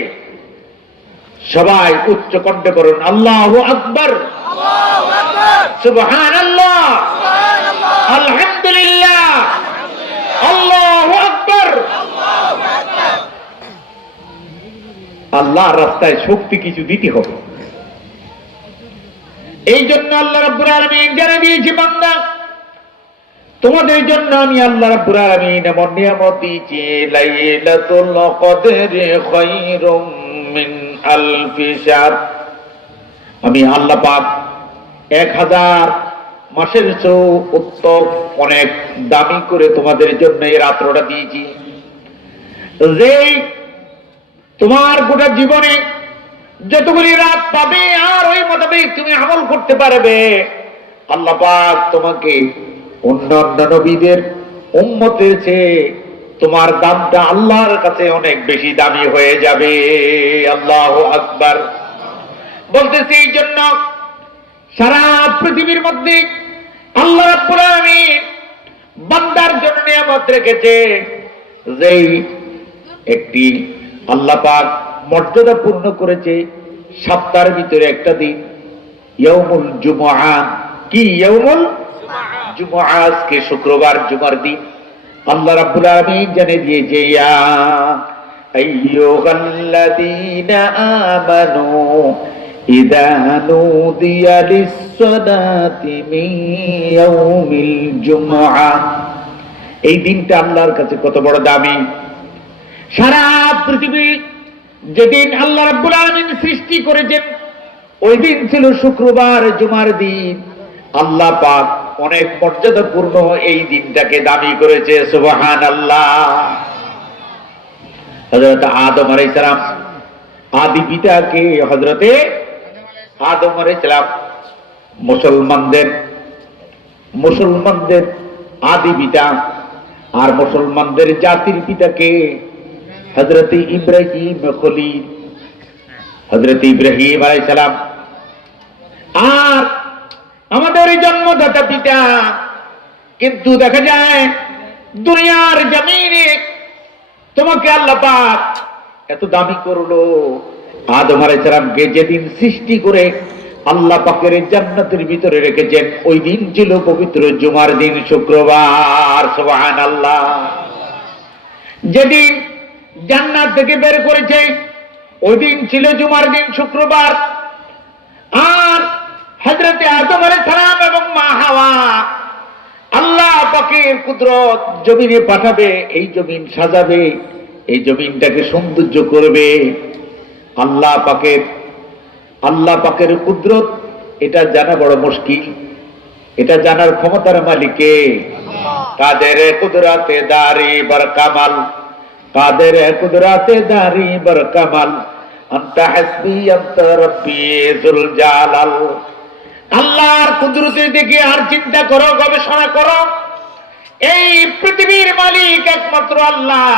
সবাই উচ্চ কণ্ঠে করুন আল্লাহু আকবার, সুবহানাল্লাহ, আলহামদুলিল্লাহ, আল্লাহু আকবার। আল্লাহর রাস্তায় শক্তি কিছু দিতে হবে। এই জন্য আল্লাহ রাব্বুল আলামিন জানিয়ে দিয়েছে, বান্দা, তোমাদের জন্য আমি আল্লাহ রাব্বুল আলামিন এমন নিয়ামত দিয়েছি, লাইলাতুল কদর খায়রুম মিন আলফি শাহর। আমি আল্লাহ পাক 1000 মাসের চেয়ে উত্তম, অনেক দামি করে তোমাদের জন্য এই রাত্রটা দিয়েছি, যে তোমার গোটা জীবনে যতগুলি রাত পাবে আর ওই মোতাবেক তুমি আমল করতে পারবে। আল্লাহ পাক তোমাকে অন্যান্য নবীদের উম্মতের চেয়ে তোমার দামটা আল্লাহর কাছে অনেক বেশি দামি হয়ে যাবে। আল্লাহু আকবার। বলতেছি এই জন্য সারা পৃথিবীর মধ্যে আল্লাহ রাব্বুল আলামিন বান্দার জন্য নিয়ামত রেখেছে, যেই একটি আল্লাহ পাক মর্যাদা পূর্ণ করেছে সপ্তাহের ভিতরে একটা দিন, ইয়াউমুল জুমআ। কি ইয়াউমুল জুমআ? আজকে শুক্রবার, জুমার দিন। আল্লাহ রাব্বুল আলামিন জানিয়ে দিয়েছে, ইয়া আইয়ুহাল্লাযীনা আমানু ইযা নুদিয়া লিস-সালাতি মিন ইয়াউমিল জুমআ। এই দিনটা আল্লাহর কাছে কত বড় দামি। সারা পৃথিবী যেদিন আল্লাহ রাব্বুল আলামিন সৃষ্টি করেছেন, ওই দিন ছিল শুক্রবার, জুমার দিন। আল্লাহ পাক অনেক মর্যাদাপূর্ণ এই দিনটাকে দাবি করেছে। সুবহানাল্লাহ। হযরত আদম আলাইহিস সালাম, আদি পিতাকে হযরতে আদম আলাইহিস সালাম মুসলমানদের আদি পিতা, আর মুসলমানদের জাতির পিতাকে হযরত ইব্রাহিম খলিল, হযরত ইব্রাহিম আলাইহিস সালাম। আর আমাদের জন্মদাতা পিতা, কিন্তু দেখা যায় দুনিয়ার জমিনে তোমাকে আল্লাহ পাক এত দামি করলো। আদম আলাইহিস সালামকে যেদিন সৃষ্টি করে আল্লাহ পাকের জান্নাতের ভিতরে রেখেছেন, ওই দিন ছিল পবিত্র জুমার দিন, শুক্রবার। সুবহানাল্লাহ। যেদিন জান্নাত থেকে বের করেছে, ওই দিন ছিল জুমার দিন, শুক্রবার। আর হযরত আদম আলাইহিস সালাম এবং মা হাওয়া, আল্লাহ পাকের কুদরত জমিনে পাঠাবে, এই জমিন সাজাবে, এই জমিনটাকে সৌন্দর্য করবে। আল্লাহ পাকের কুদরত, এটা জানা বড় মুশকিল। এটা জানার ক্ষমতার মালিকে কাদের কুদরতে দারি বর কামাল, কাদের কুদরতে দারি বর কামাল, আনতা হাসবি আনতা রাব্বি যুল জালাল। আল্লাহর কুদরতের দিকে আর চিন্তা করো, গবেষণা করো। এই পৃথিবীর মালিক একমাত্র আল্লাহ।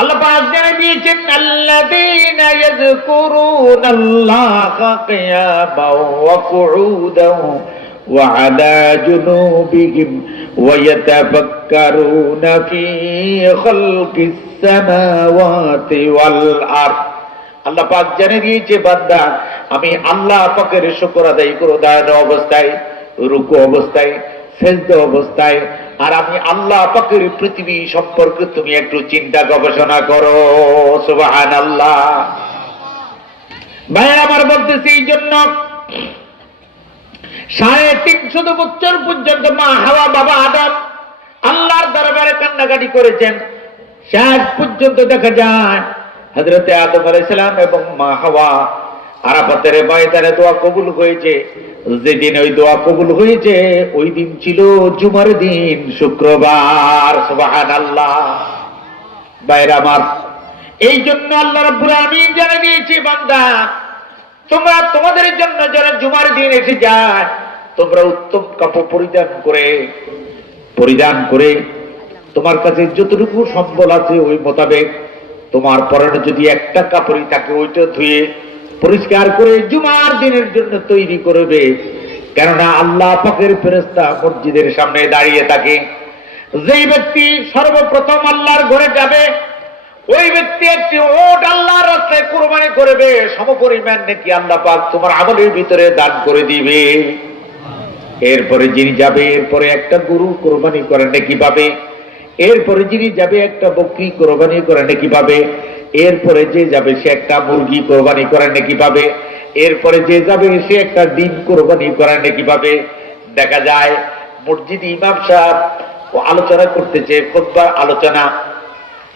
আল্লাহ পাক জানিয়ে দিয়েছেন, আল্লাযীনা ইয়াযকুরুনাল্লাহা কিয়ামান ওয়া কুউদান ওয়া আলা জুনুবিহিম ওয়া ইয়াতাফাক্কারুনা ফী খালকিস সামাওয়াতি ওয়াল আরদ। আল্লাহ পাক জানিয়ে দিয়েছে, বান্দা আমি আল্লাহ পাকের শুকর আদায় করো দাঁড়ানো অবস্থায়, রুকু অবস্থায়, সেজদা অবস্থায়। আর আমি আল্লাহ পাকের পৃথিবী সম্পর্কে তুমি একটু চিন্তা গবেষণা করো। সুবহানাল্লাহ। ভাই আমার বলতেছি, এই জন্য 350 বছর পর্যন্ত মা হাওয়া বাবা আদম আল্লাহর দরবারে কান্নাকাটি করেছেন। শেষ পর্যন্ত দেখা যায় হযরত আদম আলাইহিস সালাম এবং মা হাওয়া আরাফাতের ময়দানে দোয়া কবুল হয়েছে। যেদিন ওই দোয়া কবুল হয়েছে ওই দিন ছিল জুমার দিন, শুক্রবার। সুবহানাল্লাহ। ভাইরা আমার, এই জন্য আল্লাহ রাব্বুল আলামিন জানিয়ে দিয়েছে, বান্দা তোমরা তোমাদের জন্য যারা জুমার দিন এসে যায়, তোমরা উত্তম কাপড় পরিধান করে তোমার কাছে যতটুকু সম্বল আছে ওই মোতাবেক, তোমার পরনে যদি একটা কাপড়ই থাকে ওইটা ধুয়ে পরিষ্কার করে জুমার দিনের জন্য তৈরি করবে। কেননা আল্লাহ পাকের ফেরেশতা মসজিদের সামনে দাঁড়িয়ে থাকে। যেই ব্যক্তি সর্বপ্রথম আল্লাহর ঘরে যাবে, ওই ব্যক্তি একটি ওট আল্লাহর রাস্তায় কুরবানি করবে, সমপরিমাণ নাকি আল্লাহ পাক তোমার আমলের ভিতরে দান করে দিবে। এরপরে যিনি যাবে, এরপরে একটা গরু কোরবানি করে নাকি পাবে। এরপরে যিনি যাবে একটা বকরি কোরবানি করে নাকি পাবে। এরপরে যে যাবে সে একটা মুরগি কোরবানি করে নাকি পাবে। এরপরে যে যাবে সে একটা ডিম কোরবানি করে নাকি পাবে। দেখা যায় মসজিদ ইমাম সাহেব আলোচনা করতেছে, খুতবার আলোচনা,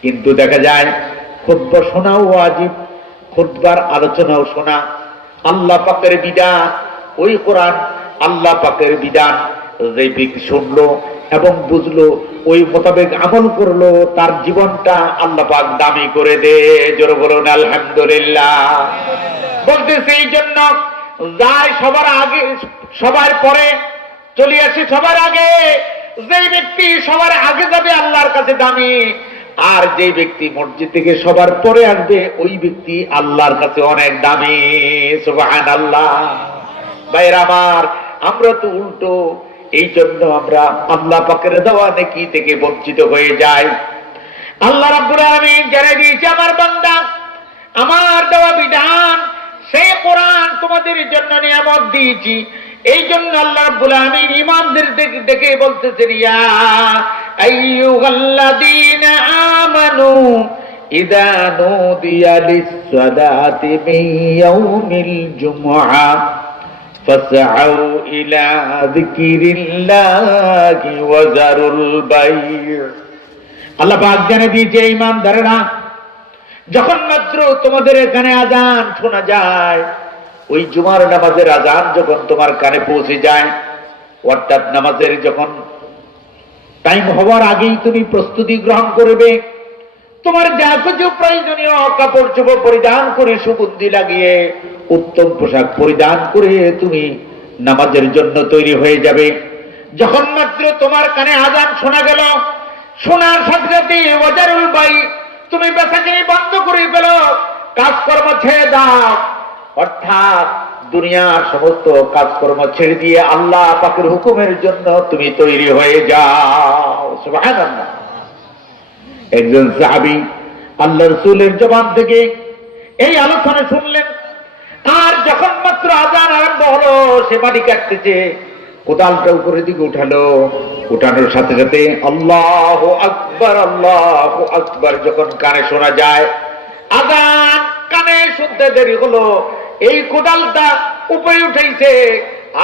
কিন্তু দেখা যায় খুতবা শোনাও ওয়াজিব, খুতবার আলোচনাও শোনা। আল্লাহ পাকের বিধান, ওই কোরআন আল্লাহ পাকের বিধান যে ব্যক্তি শুনলো এবং বুঝলো, ওই মোতাবেক আমল করলো, তার জীবনটা আল্লাহ পাক দামি করে দে। জোরে বলুন আলহামদুলিল্লাহ। বলতেছে এই জন্য যায় সবার আগে, সবার পরে চলে আসে সবার আগে। যে ব্যক্তি সবার আগে যাবে আল্লাহর কাছে দামি, আর যে ব্যক্তি মসজিদ থেকে সবার পরে আসবে ওই ব্যক্তি আল্লাহর কাছে অনেক দামি। সুবহানাল্লাহ। ভাইরা আমার, আমরা তো উল্টো। এই জন্য আমরা আল্লাহ পাকের দেওয়া নেকি থেকে বঞ্চিত হয়ে যাই। আল্লাহ রাব্বুল আলামিন জানিয়ে দিয়েছে, আমার বান্দা আমার দেওয়া বিধান, সেই কোরআন তোমাদের জন্য নিয়ামত দিয়েছি। এই জন্য আল্লাহ রাব্বুল আলামিন ঈমানদের দেখে বলতেছেন, ইয়া আইয়ুহাল্লাযীনা আমানু ইযা নুদিয়া লিস-সালাতি মিন ইয়াউমিল জুমআহ ফাসআউ ইলা যিকিরিল্লাহি ওয়া যারুল বাই'। আল্লাহ পাক জানিয়ে দিয়েছে, ঈমানদাররা, যখন মাত্র তোমাদের এখানে আযান শোনা যায়, ওই জুমার নামাজের আযান যখন তোমার কানে পৌঁছে যায়, অর্থাৎ নামাজের যখন টাইম হওয়ার আগেই তুমি প্রস্তুতি গ্রহণ করবে। তোমার যা কিছু প্রয়োজনীয় কাপড় চোপড় পরিধান করে, সুগন্ধি লাগিয়ে, উত্তম পোশাক পরিধান করে তুমি নামাজের জন্য তৈরি হয়ে যাবে। যখন মাত্র তোমার কানে আযান শোনা গেল, শোনার সাথে সাথে ওয়াজারুল বাই, তুমি বেচাকেনি বন্ধ করে ফেলো, কাজকর্ম ছেড়ে দাও। অর্থাৎ দুনিয়ার সমস্ত কাজকর্ম ছেড়ে দিয়ে আল্লাহ পাকের হুকুমের জন্য তুমি তৈরি হয়ে যাও। সুবহানাল্লাহ। একজন সাহাবী আল্লাহর রাসূলের জবান থেকে এই আলোচনা শুনলেন, আর যখন মাত্র আযান আরম্ভ হলো, সে মাটি কাটতেছে, কোদালটা উপরের দিকে উঠালো। উঠানোর সাথে সাথে আল্লাহু আকবার, আল্লাহু আকবার যখন কানে শোনা যায়, আযান কানে শুনতে দেরি হলো, এই কোদালটা উপরে উঠাইছে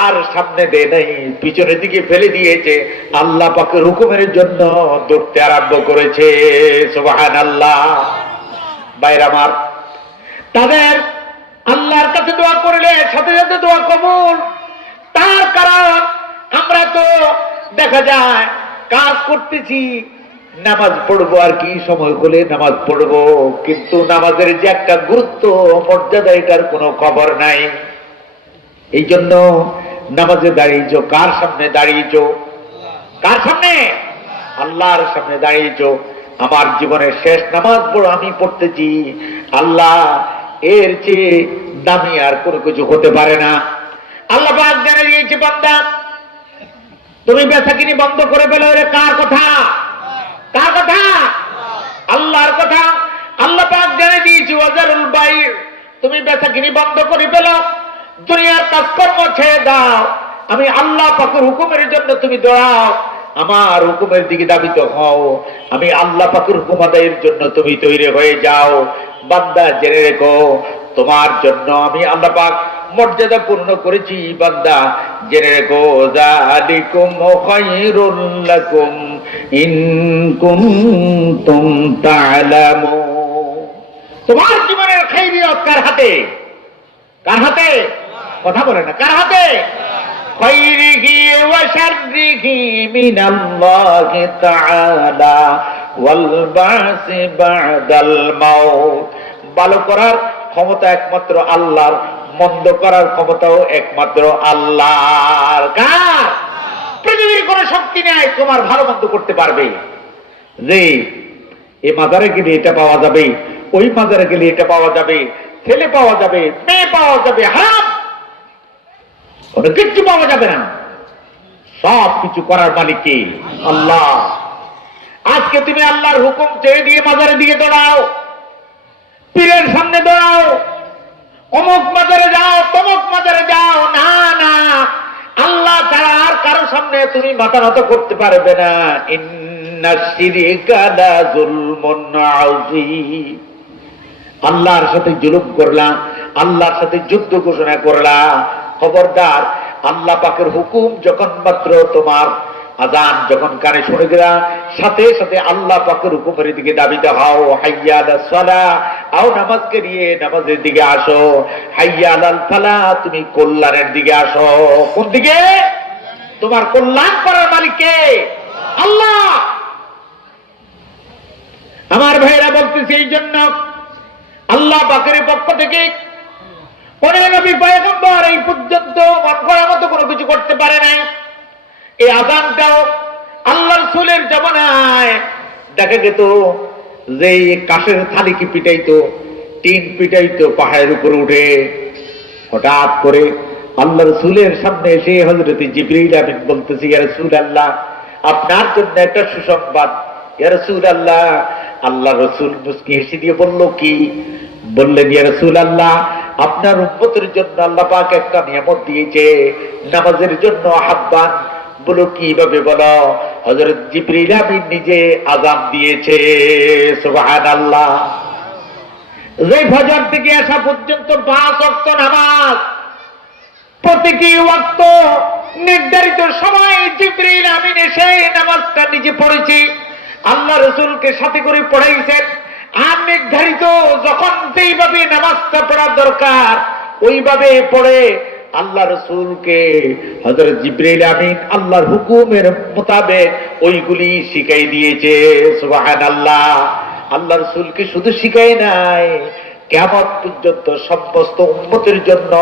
আর সামনে দেয় নাই, পিছনের দিকে ফেলে দিয়েছে, আল্লাহ পাকের হুকুমের জন্য দৌড়তে আরম্ভ করেছে। সুবহানাল্লাহ। ভাইরা আমার, তাদের আল্লাহর কাছে দোয়া করলে সাথে সাথে দোয়া কবুল। তার কারণ আমরা তো দেখা যায় কাজ করতেছি, নামাজ পড়বো আর কি, সময় হলে নামাজ পড়বো, কিন্তু নামাজের যে একটা গুরুত্ব মর্যাদা এটার কোনো খবর নাই। এই জন্য নামাজে দাঁড়িয়েছো কার সামনে দাঁড়িয়েছো? কার সামনে? আল্লাহর সামনে দাঁড়িয়েছো। আমার জীবনের শেষ নামাজ পড়ো আমি পড়তেছি, আল্লাহ এর চেয়ে দামি আর কোনো কিছু হতে পারে না। আল্লাহ পাক জানিয়ে দিয়েছে, বান্দা তুমি বেচাকিনি বন্ধ করে ফেলো। এর কার কথা? কার কথা? আল্লাহর কথা। আল্লাহ পাক জানিয়ে দিয়েছে, ওয়াজারুল বাইর, তুমি বেচাকিনি বন্ধ করে ফেলো, দুনিয়ার কাজকর্ম ছেড়ে দাও, আমি আল্লাহ পাকের হুকুমের জন্য তুমি দৌড়াও, আমার হুকুমের দিকে ধাবিত হও, আমি আল্লাহ পাকের হুকুম আদায়ের জন্য তুমি তৈরি হয়ে যাও। বান্দা জেনে রেখো, তোমার জন্য আমি আল্লাহ পাক মর্যাদা পূর্ণ করেছি। বান্দা জেনে রেখো, যালিকুম খায়রুল লাকুম ইন কুনতুম তা'লামুন। তোমার জীবনের খায়রিয়ত কার হাতে? কার হাতে? কথা বলে না, কার হাতে? খায়রিহি ওয়া শাররিহি মিনাল্লাহি তাআলা ওয়াল বা'সি বা'দাল মাউত। ভালো করার ক্ষমতা একমাত্র আল্লাহর, মন্দ করার ক্ষমতাও একমাত্র আল্লাহর। কার? পৃথিবীর কোন শক্তি নেই তোমার ভালো মন্দ করতে পারবে। যে এই মাজারে গেলে এটা পাওয়া যাবে, ওই মাজারে গেলে এটা পাওয়া যাবে, ছেলে পাওয়া যাবে, মেয়ে পাওয়া যাবে, হারাম কোনো কিচ্ছু পাওয়া যাবে না। সব কিছু করার মালিক কে? আল্লাহ। আজকে তুমি আল্লাহর হুকুম ছেড়ে দিয়ে মাজারে দিকে দৌড়াও, পীরের সামনে দৌড়াও, অমুক মাজারে যাও, তমুক মাজারে যাও, না না, আল্লাহ ছাড়া আর কারো সামনে তুমি মাথা নত করতে পারবে না। ইন্নাশ শিরকা লা যুলমুন আযীম। আল্লাহর সাথে জুলুম করলা, আল্লাহর সাথে যুদ্ধ ঘোষণা করলা, খবরদার। আল্লাহ পাকের হুকুম যখন মাত্র তোমার আযান যখন কানে শুনে গেলা, সাথে সাথে আল্লাহ পাকের হুকুমের দিকে ধাবিত হও। হাইয়া আলাস সালাহ, আও নামাজকে নিয়ে নামাজের দিকে আসো। হাইয়া আলাল ফালাহ, তুমি কল্যাণের দিকে আসো। কোন দিকে? তোমার কল্যাণ করার মালিক কে? আল্লাহ। আমার ভাইরা বলতেছি, এই জন্য আল্লাহ পাকের পক্ষ থেকে কোন নবী পয়গম্বর এই পর্যন্ত মন করার মতো কোনো কিছু করতে পারে নাই। এই আযানটাও আল্লাহ রাসূলের জামানায় দেখা যেত যে কাঠের থালিকে পিটাইতো, টিন পিটাইতো পাহাড়ের উপরে উঠে। হঠাৎ করে আল্লাহ রাসূলের সামনে এসে হযরত জিবরীল আমিন বলতেছি, ইয়া রাসূলুল্লাহ, আপনার জন্য একটা সুসংবাদ। ইয়া রাসূলুল্লাহ, আল্লাহ রাসূল মুস্কি হেসে দিয়ে বলল, কি? বললেন, ইয়া রাসূলুল্লাহ, আপনার উম্মতের জন্য আল্লাহ পাক একটা নিয়ামত দিয়েছে, নামাজের জন্য আহ্বান। বলো কিভাবে? বলো। হযরত জিবরীল আমিন নিজে আযান দিয়েছে। সুবহানাল্লাহ। যে ফজর থেকে আসা পর্যন্ত 5 ওয়াক্ত নামাজ, প্রতিটি ওয়াক্ত নির্ধারিত সময় জিবরীল আমিন এসে নামাজটা নিজে পড়েছে, আল্লাহ রাসূলকে সাথে করে পড়াইছেন। আর নির্ধারিত যখন যেইভাবে নামাজটা পড়া দরকার ওইভাবে পড়ে আল্লাহ রাসূলকে হযরত জিবরীল আমিন আল্লাহর হুকুমের মোতাবেক ওইগুলি শিখাই দিয়েছে। সুবহানাল্লাহ। আল্লাহ রাসূলকে শুধু শিখায় নাই, কিয়ামত পর্যন্ত সমস্ত উম্মতের জন্য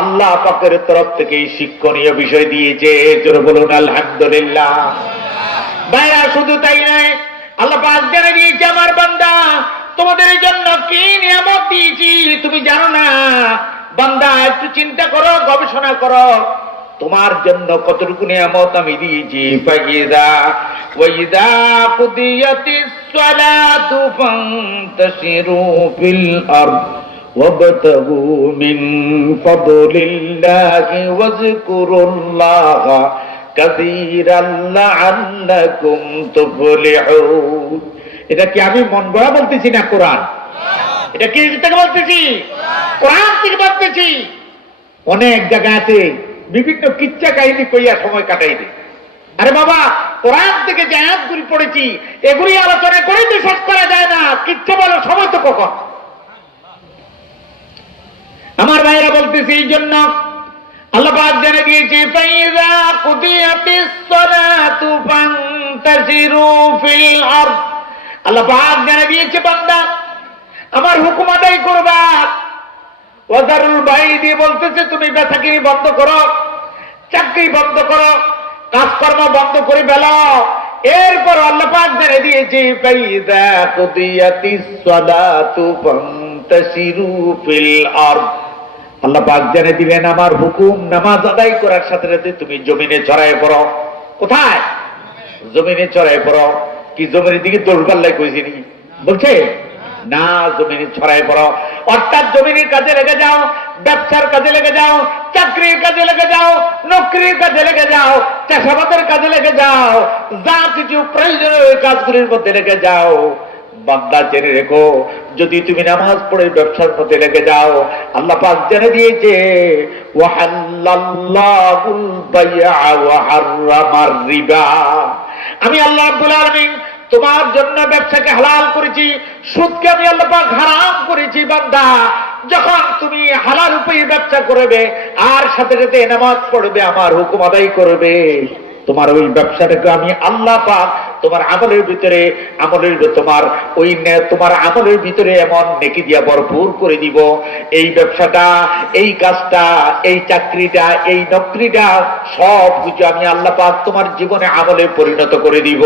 আল্লাহ পাকের তরফ থেকে শিক্ষণীয় বিষয় দিয়েছে। জোরে বলুন আলহামদুলিল্লাহ। ভাইরা শুধু তাই নয়, আল্লাহ পাক জানিয়ে দিয়েছে, আমার বান্দা তোমাদের জন্য কি নিয়ামত দিয়েছি তুমি জানো না? বান্দা একটু চিন্তা করো, গবেষণা করো, তোমার জন্য কতটুকু নিয়ামত আমি দিয়েছি। ফাইদা ওয়াইদা কুদিয়াতিস সালাতু ফান্তাশিরু ফিল আরদ ওয়াবতাগু মিন ফাদলিল্লাহি ওয়াজকুরুল্লাহা কাসীরান লাআল্লাকুম তুফলিহুন। এটা কি আমি মন গড়া বলতেছি না কোরআন? এটা কি থেকে বলতেছি? কোরআন থেকে বলতেছি। অনেক জায়গাতে বিভিন্ন কিচ্ছা কাহিনী কইয়া সময় কাটাই দেয়। আরে বাবা, কোরআন থেকে যে আয়াতগুলি পড়েছি এগুলি আলোচনা করে তো শেষ করা যায় না। কিচ্ছা বলো, সময় তো কখন? আমার ভাইরা বলতেছি, এই জন্য আল্লাহ পাক জানিয়ে দিয়েছে, ফাইযা কুদিয়াতিস সালাতু ফান্তাশিরু ফিল আরদ। আল্লাহ পাক জানিয়ে দিয়েছে, বান্দা আমার হুকুম আদায় করবা। ওয়াদারুল বাই দিয়ে বলতেছে তুমি বেচাকিনি বন্ধ করো, চাকরি বন্ধ করো, কাজকর্ম বন্ধ করে ফেলো। এরপর আল্লাহ পাক জেনে দিয়েছে ফাইযা কুদিয়াতিস সালাতু ফান্তাশিরু ফিল আরদ। আল্লাহ পাক জেনে দিলেন আমার হুকুম নামাজ আদায় করার সাথে সাথে তুমি জমিনে ছড়ায় পড়ো। কোথায়? জমিনে ছড়ায় পড়ো। কি জমিনের দিকে দৌড় পাল্লাই কইছি নাকি? বলছে না, জমিনে ছড়ায় পড়ো, অর্থাৎ জমিনের কাজে লেগে যাও, ব্যবসার কাজে লেগে যাও, চাকরির কাজে লেগে যাও, নকরির কাজে লেগে যাও, চাষাবাদের কাজে লেগে যাও, যা কিছু প্রয়োজন ওই কাজগুলির মধ্যে লেগে যাও। বান্দা জেনে রেখো, যদি তুমি নামাজ পড়ে ব্যবসার মধ্যে লেগে যাও, আল্লাহ পাক জেনে দিয়েছে ওয়াহাল্লাল্লাহুল বাই'a ওয়া হাররামার রিবা। আমি আল্লাহ রাব্বুল আলামিন তোমার জন্য ব্যবসাকে হালাল করেছি, সুদকে আমি আল্লাহ পাক হারাম করেছি। বান্দা, যখন তুমি হালাল উপায়ে ব্যবসা করবে আর সাথে সাথে নামাজ পড়বে, আমার হুকুম আদায় করবে, তোমার ওই ব্যবসাটাকে আমি আল্লাহ পাক তোমার আমলের ভিতরে তোমার আমলের ভিতরে এমন নেকি দিয়া ভরপুর করে দিব। এই ব্যবসাটা, এই কাজটা, এই চাকরিটা, এই নকরিটা সব কিছু আমি আল্লাহ পাক তোমার জীবনে আমলে পরিণত করে দিব।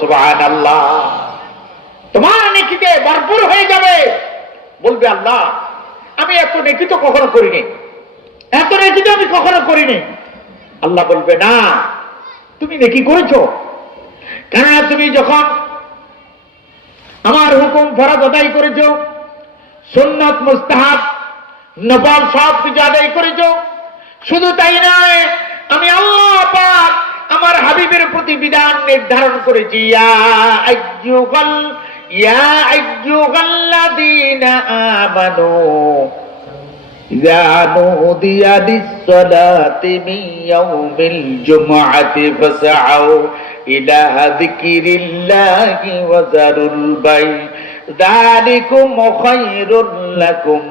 সুবহানাল্লাহ। তোমার নেকিতে ভরপুর হয়ে যাবে। বলবে আল্লাহ আমি এত নেকি তো কখনো করিনি, এত নেকি তো আমি কখনো করিনি। আল্লাহ বলবে না, তুমি নেকি করেছো, কেননা তুমি যখন আমার হুকুম ফরজ আদায় করেছো, সুন্নাত মুস্তাহাব নফল সব কিছু আদায় করেছো। শুধু তাই নয়, আমি আল্লাহ পাক আমার হাবিবের প্রতি বিধান নির্ধারণ করেছি, ইয়া আইয়ুহাল্লাযীনা আমানু ইযা নুদিয়া লিস-সালাতি মিন ইয়াউমিল জুমআতি ফাসআউ ইলা যিকরিল্লাহি ওয়া যারুল বাই' যালিকুম খায়রুল লাকুম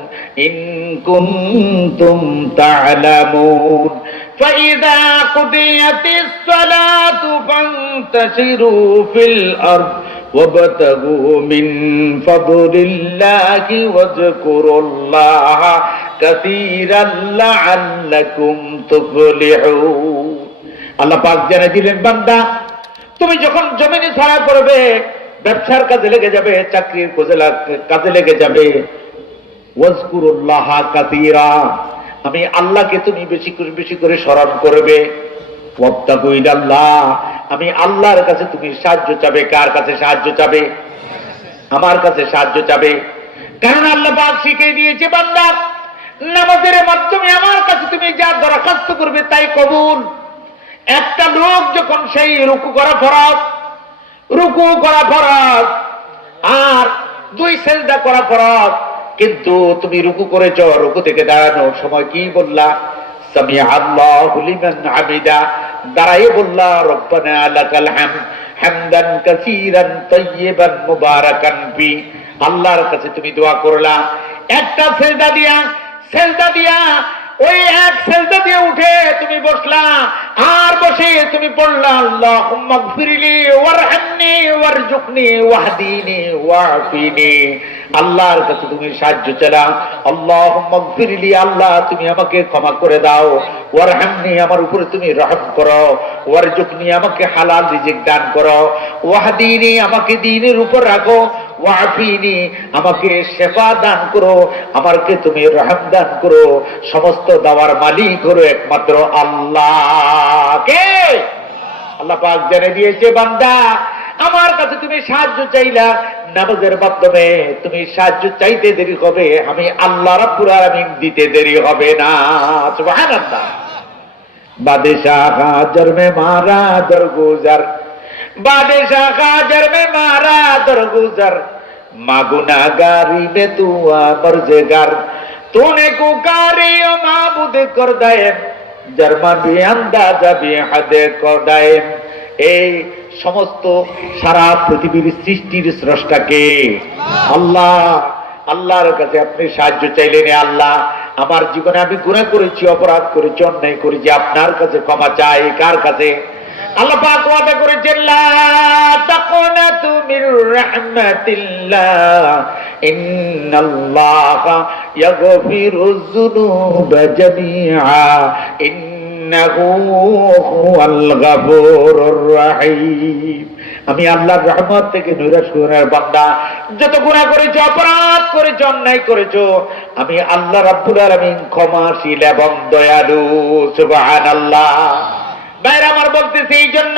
ইন কুনতুম তা'লামুন। ফাইযা কুদিয়াতিস সালাতু ফান্তাশিরু ফিল আরদ وابتغوا من فضل الله واذكروا الله كثيرا لعلكم تفلحون। আল্লাহ পাক জানিয়ে দিলেন বান্দা, তুমি যখন জমিনে ছড়া করবে, ব্যবসার কাজে লেগে যাবে, চাকরির কাজে লেগে যাবে, ওয়াজকুরুল্লাহ কাসীরা, আমি আল্লাহকে তুমি বেশি করে স্মরণ করবে। ওয়াবতাগু ইলাল্লাহ, আমি আল্লাহর কাছে তুমি সাহায্য চাবে। কার কাছে সাহায্য চাবে? আমার কাছে সাহায্য চাবে। কারণ আল্লাহ পাক শিখিয়ে দিয়েছে বান্দা, নামাজের মাধ্যমে আমার কাছে তুমি যা দরখাস্ত করবে তাই কবুল। একটা লোক যখন সেই রুকু করা ফরজ আর দুই সেজদা করা ফরজ, কিন্তু তুমি রুকু করেছ, রুকু থেকে দাঁড়ানোর সময় কি বললা? সামিআ আল্লাহু লিমান হামিদা, দাঁড়াইয়ে বললা রব্বানা লাকাল হামদ হামদান কাসীরান তাইয়িবান মুবারাকান ফি। আল্লাহর কাছে তুমি দোয়া করলা। একটা সেজদা দিয়া ওই এক সেজদা দিয়ে উঠে তুমি বসলা, আর বসে তুমি পড়লা আল্লাহুম্মা গফিরলি ওয়ারহামনি ওয়ারজুকনি ওয়াহদিনি ওয়াফিনি। আল্লাহর কাছে তুমি সাহায্য চালা। আল্লাহুম্মা গফিরলি, আল্লাহ তুমি আমাকে ক্ষমা করে দাও, ওয়ারহামনি আমার উপরে তুমি রহম করো, ওয়ারজুকনি আমাকে হালাল রিজিক দান করো, ওয়াহদিনি আমাকে দ্বীনের উপর রাখো, ওয়াফিনি আমাকে শেফা দান করো, আমাকে তুমি রহম দান করো। সমস্ত দেওয়ার মালিক হলো একমাত্র আল্লাহ। কে? আল্লাহ পাক জেনে দিয়েছে বান্দা, আমার কাছে তুমি সাহায্য চাইলা, নামাজের মাধ্যমে তুমি সাহায্য চাইতে দেরি হবে, আমি আল্লাহ রাব্বুল আলামিন দিতে দেরি হবে না। সুবহানাল্লাহ। বাদশাহ হাজার মে মারা দরগুজার, বাদশাহ হাজার মে মারা দরগুজার, মাগুনাগারি মে তু আমরজগার, तूने कुकारी ओ माबूद कर दायम, जर्मान भी अंदाजा भी हदे कर दायम। এই সমস্ত সারা পৃথিবীর সৃষ্টির স্রষ্টাকে আল্লাহ। আল্লাহর কাছে আপনি সাহায্য চাইলেন, আল্লাহ আমার জীবনে আমি গুনাহ করেছি, অপরাধ করেছি, অন্যায় করেছি, আপনার কাছে ক্ষমা চাই। কার কাছে? আল্লাহ পাক ওয়াদা করেছেন, লা তাকুনাতু মির রাহমাতিল্লাহ ইন্নাল্লাহা ইয়াগফিরুয যুনুবা জামিআ ইন্নাহু হুয়াল গাফুরুর রহিম। আমি আল্লাহর রহমত থেকে নৈরাশ গুনার বান্দা। যত গুনাহ করেছো, অপরাধ করেছো, অন্যায় করেছো, আমি আল্লাহ রাব্বুল আলামিন ক্ষমাশীল এবং দয়ালু। সুবহানাল্লাহ। ভাইরা আমার, বলতেছি এই জন্য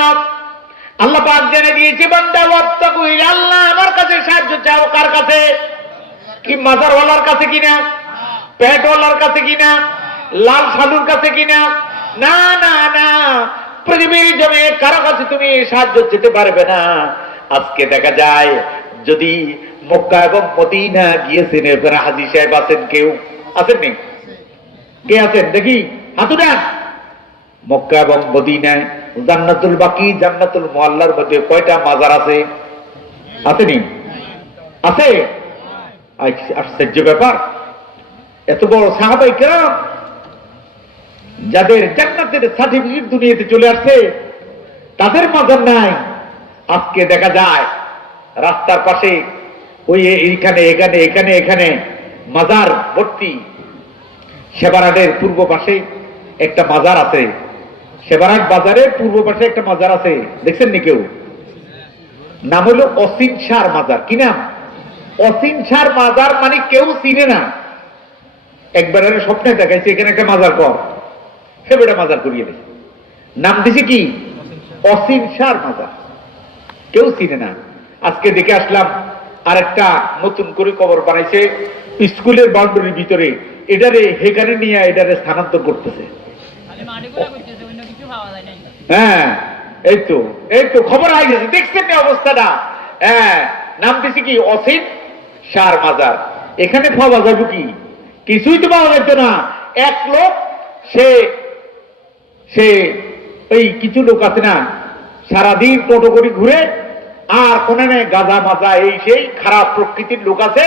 আল্লাহ পাক জেনে দিয়েছে, বান্দা ওয়াত্তাকু ইলাল্লাহ, আমার কাছে সাহায্য চাও। কার কাছে? কি মাজারওয়ালার কাছে কিনা? পেটওয়ালার কাছে কিনা? লাল সাধুর কাছে কিনা? না না না, পৃথিবীর জমে কারো কাছে তুমি সাহায্য যেতে পারবে না। আজকে দেখা যায়, যদি মক্কা এবং মদিনা গিয়েছেন, এরপরে হাজী সাহেব আছেন? কেউ আছেন? নেই? কে আছেন দেখি হাত উঠান। মক্কা এবং মদিনায় জান্নাতুল বাকি, জান্নাতুল মুআল্লার মধ্যে কয়টা মাজার আছে? আসেনি? আছে? আশ্চর্য ব্যাপার, এত বড় সাহাবায়ে কেরাম যাদের জান্নাতের সার্টিফিকেট দুনিয়াতে চলে আসছে, তাদের মাজার নাই। আজকে দেখা যায় রাস্তার পাশে ওই এইখানে এখানে এখানে এখানে মাজার ভর্তি। সেবারাটের পূর্ব পাশে একটা মাজার আছে, সেবারাট বাজারের পূর্ব পাশে একটা মাজার আছে, দেখছেন নি কেউ? নাম হলো অসীম সার মাজার। কি নাম? অসীম সার মাজার। মানে কেউ চিনে না। একবার স্বপ্নে দেখাইছে এখানে একটা মাজার কর, সে বেটা মাজার করিয়ে দেয়। নাম দিছে কি? অসীম সার মাজার। কেউ চিনে না। আজকে দেখে আসলাম আরেকটা নতুন করে কবর বানাইছে স্কুলের বাউন্ডারির ভিতরে। এটারে হেখানে নিয়ে এটারে স্থানান্তর করতেছে। হ্যাঁ, এই তো খবর হয়ে গেছে, দেখছেন না অবস্থাটা? হ্যাঁ, নাম দিছে কি? অসীম সার মাজার। এখানে পাওয়া যাবে কি? কিছুই তো পাওয়া যেত না। এক লোক, সে এই কিছু লোক আছে না, সারাদিন টোটো করে ঘুরে, আর কোন গাঁজা মাজা এই সেই খারাপ প্রকৃতির লোক আছে,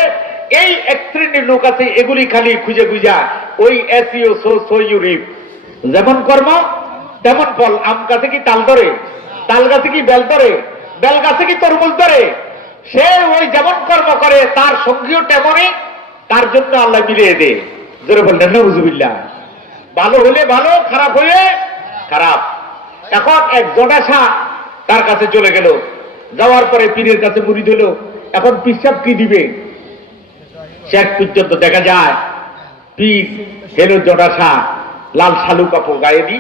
এই এক শ্রেণীর লোক আছে, এগুলি খালি খুঁজে খুঁজা ওই এসিও সৈয়ুরিফ, যেমন কর্ম তেমন ফল। আম গাছে কি তাল ধরে? তাল গাছে কি বেল ধরে? বেল গাছে কি তরমুজ ধরে? সে ওই যেমন কর্ম করে তার সঙ্গীও তেমনই, তার জন্য আল্লাহ মিলিয়ে দে। জোরে বললেন নাউজুবিল্লাহ। ভালো হলে ভালো, খারাপ হলে খারাপ। এখন এক জটাশা তার কাছে চলে গেল, যাওয়ার পরে পীরের কাছে মুরিদ হলো। এখন পিসাব কি দিবে? শেষ পর্যন্ত দেখা যায় পীর হেলো জটাশা লাল শালু কাপড় গায়ে দি,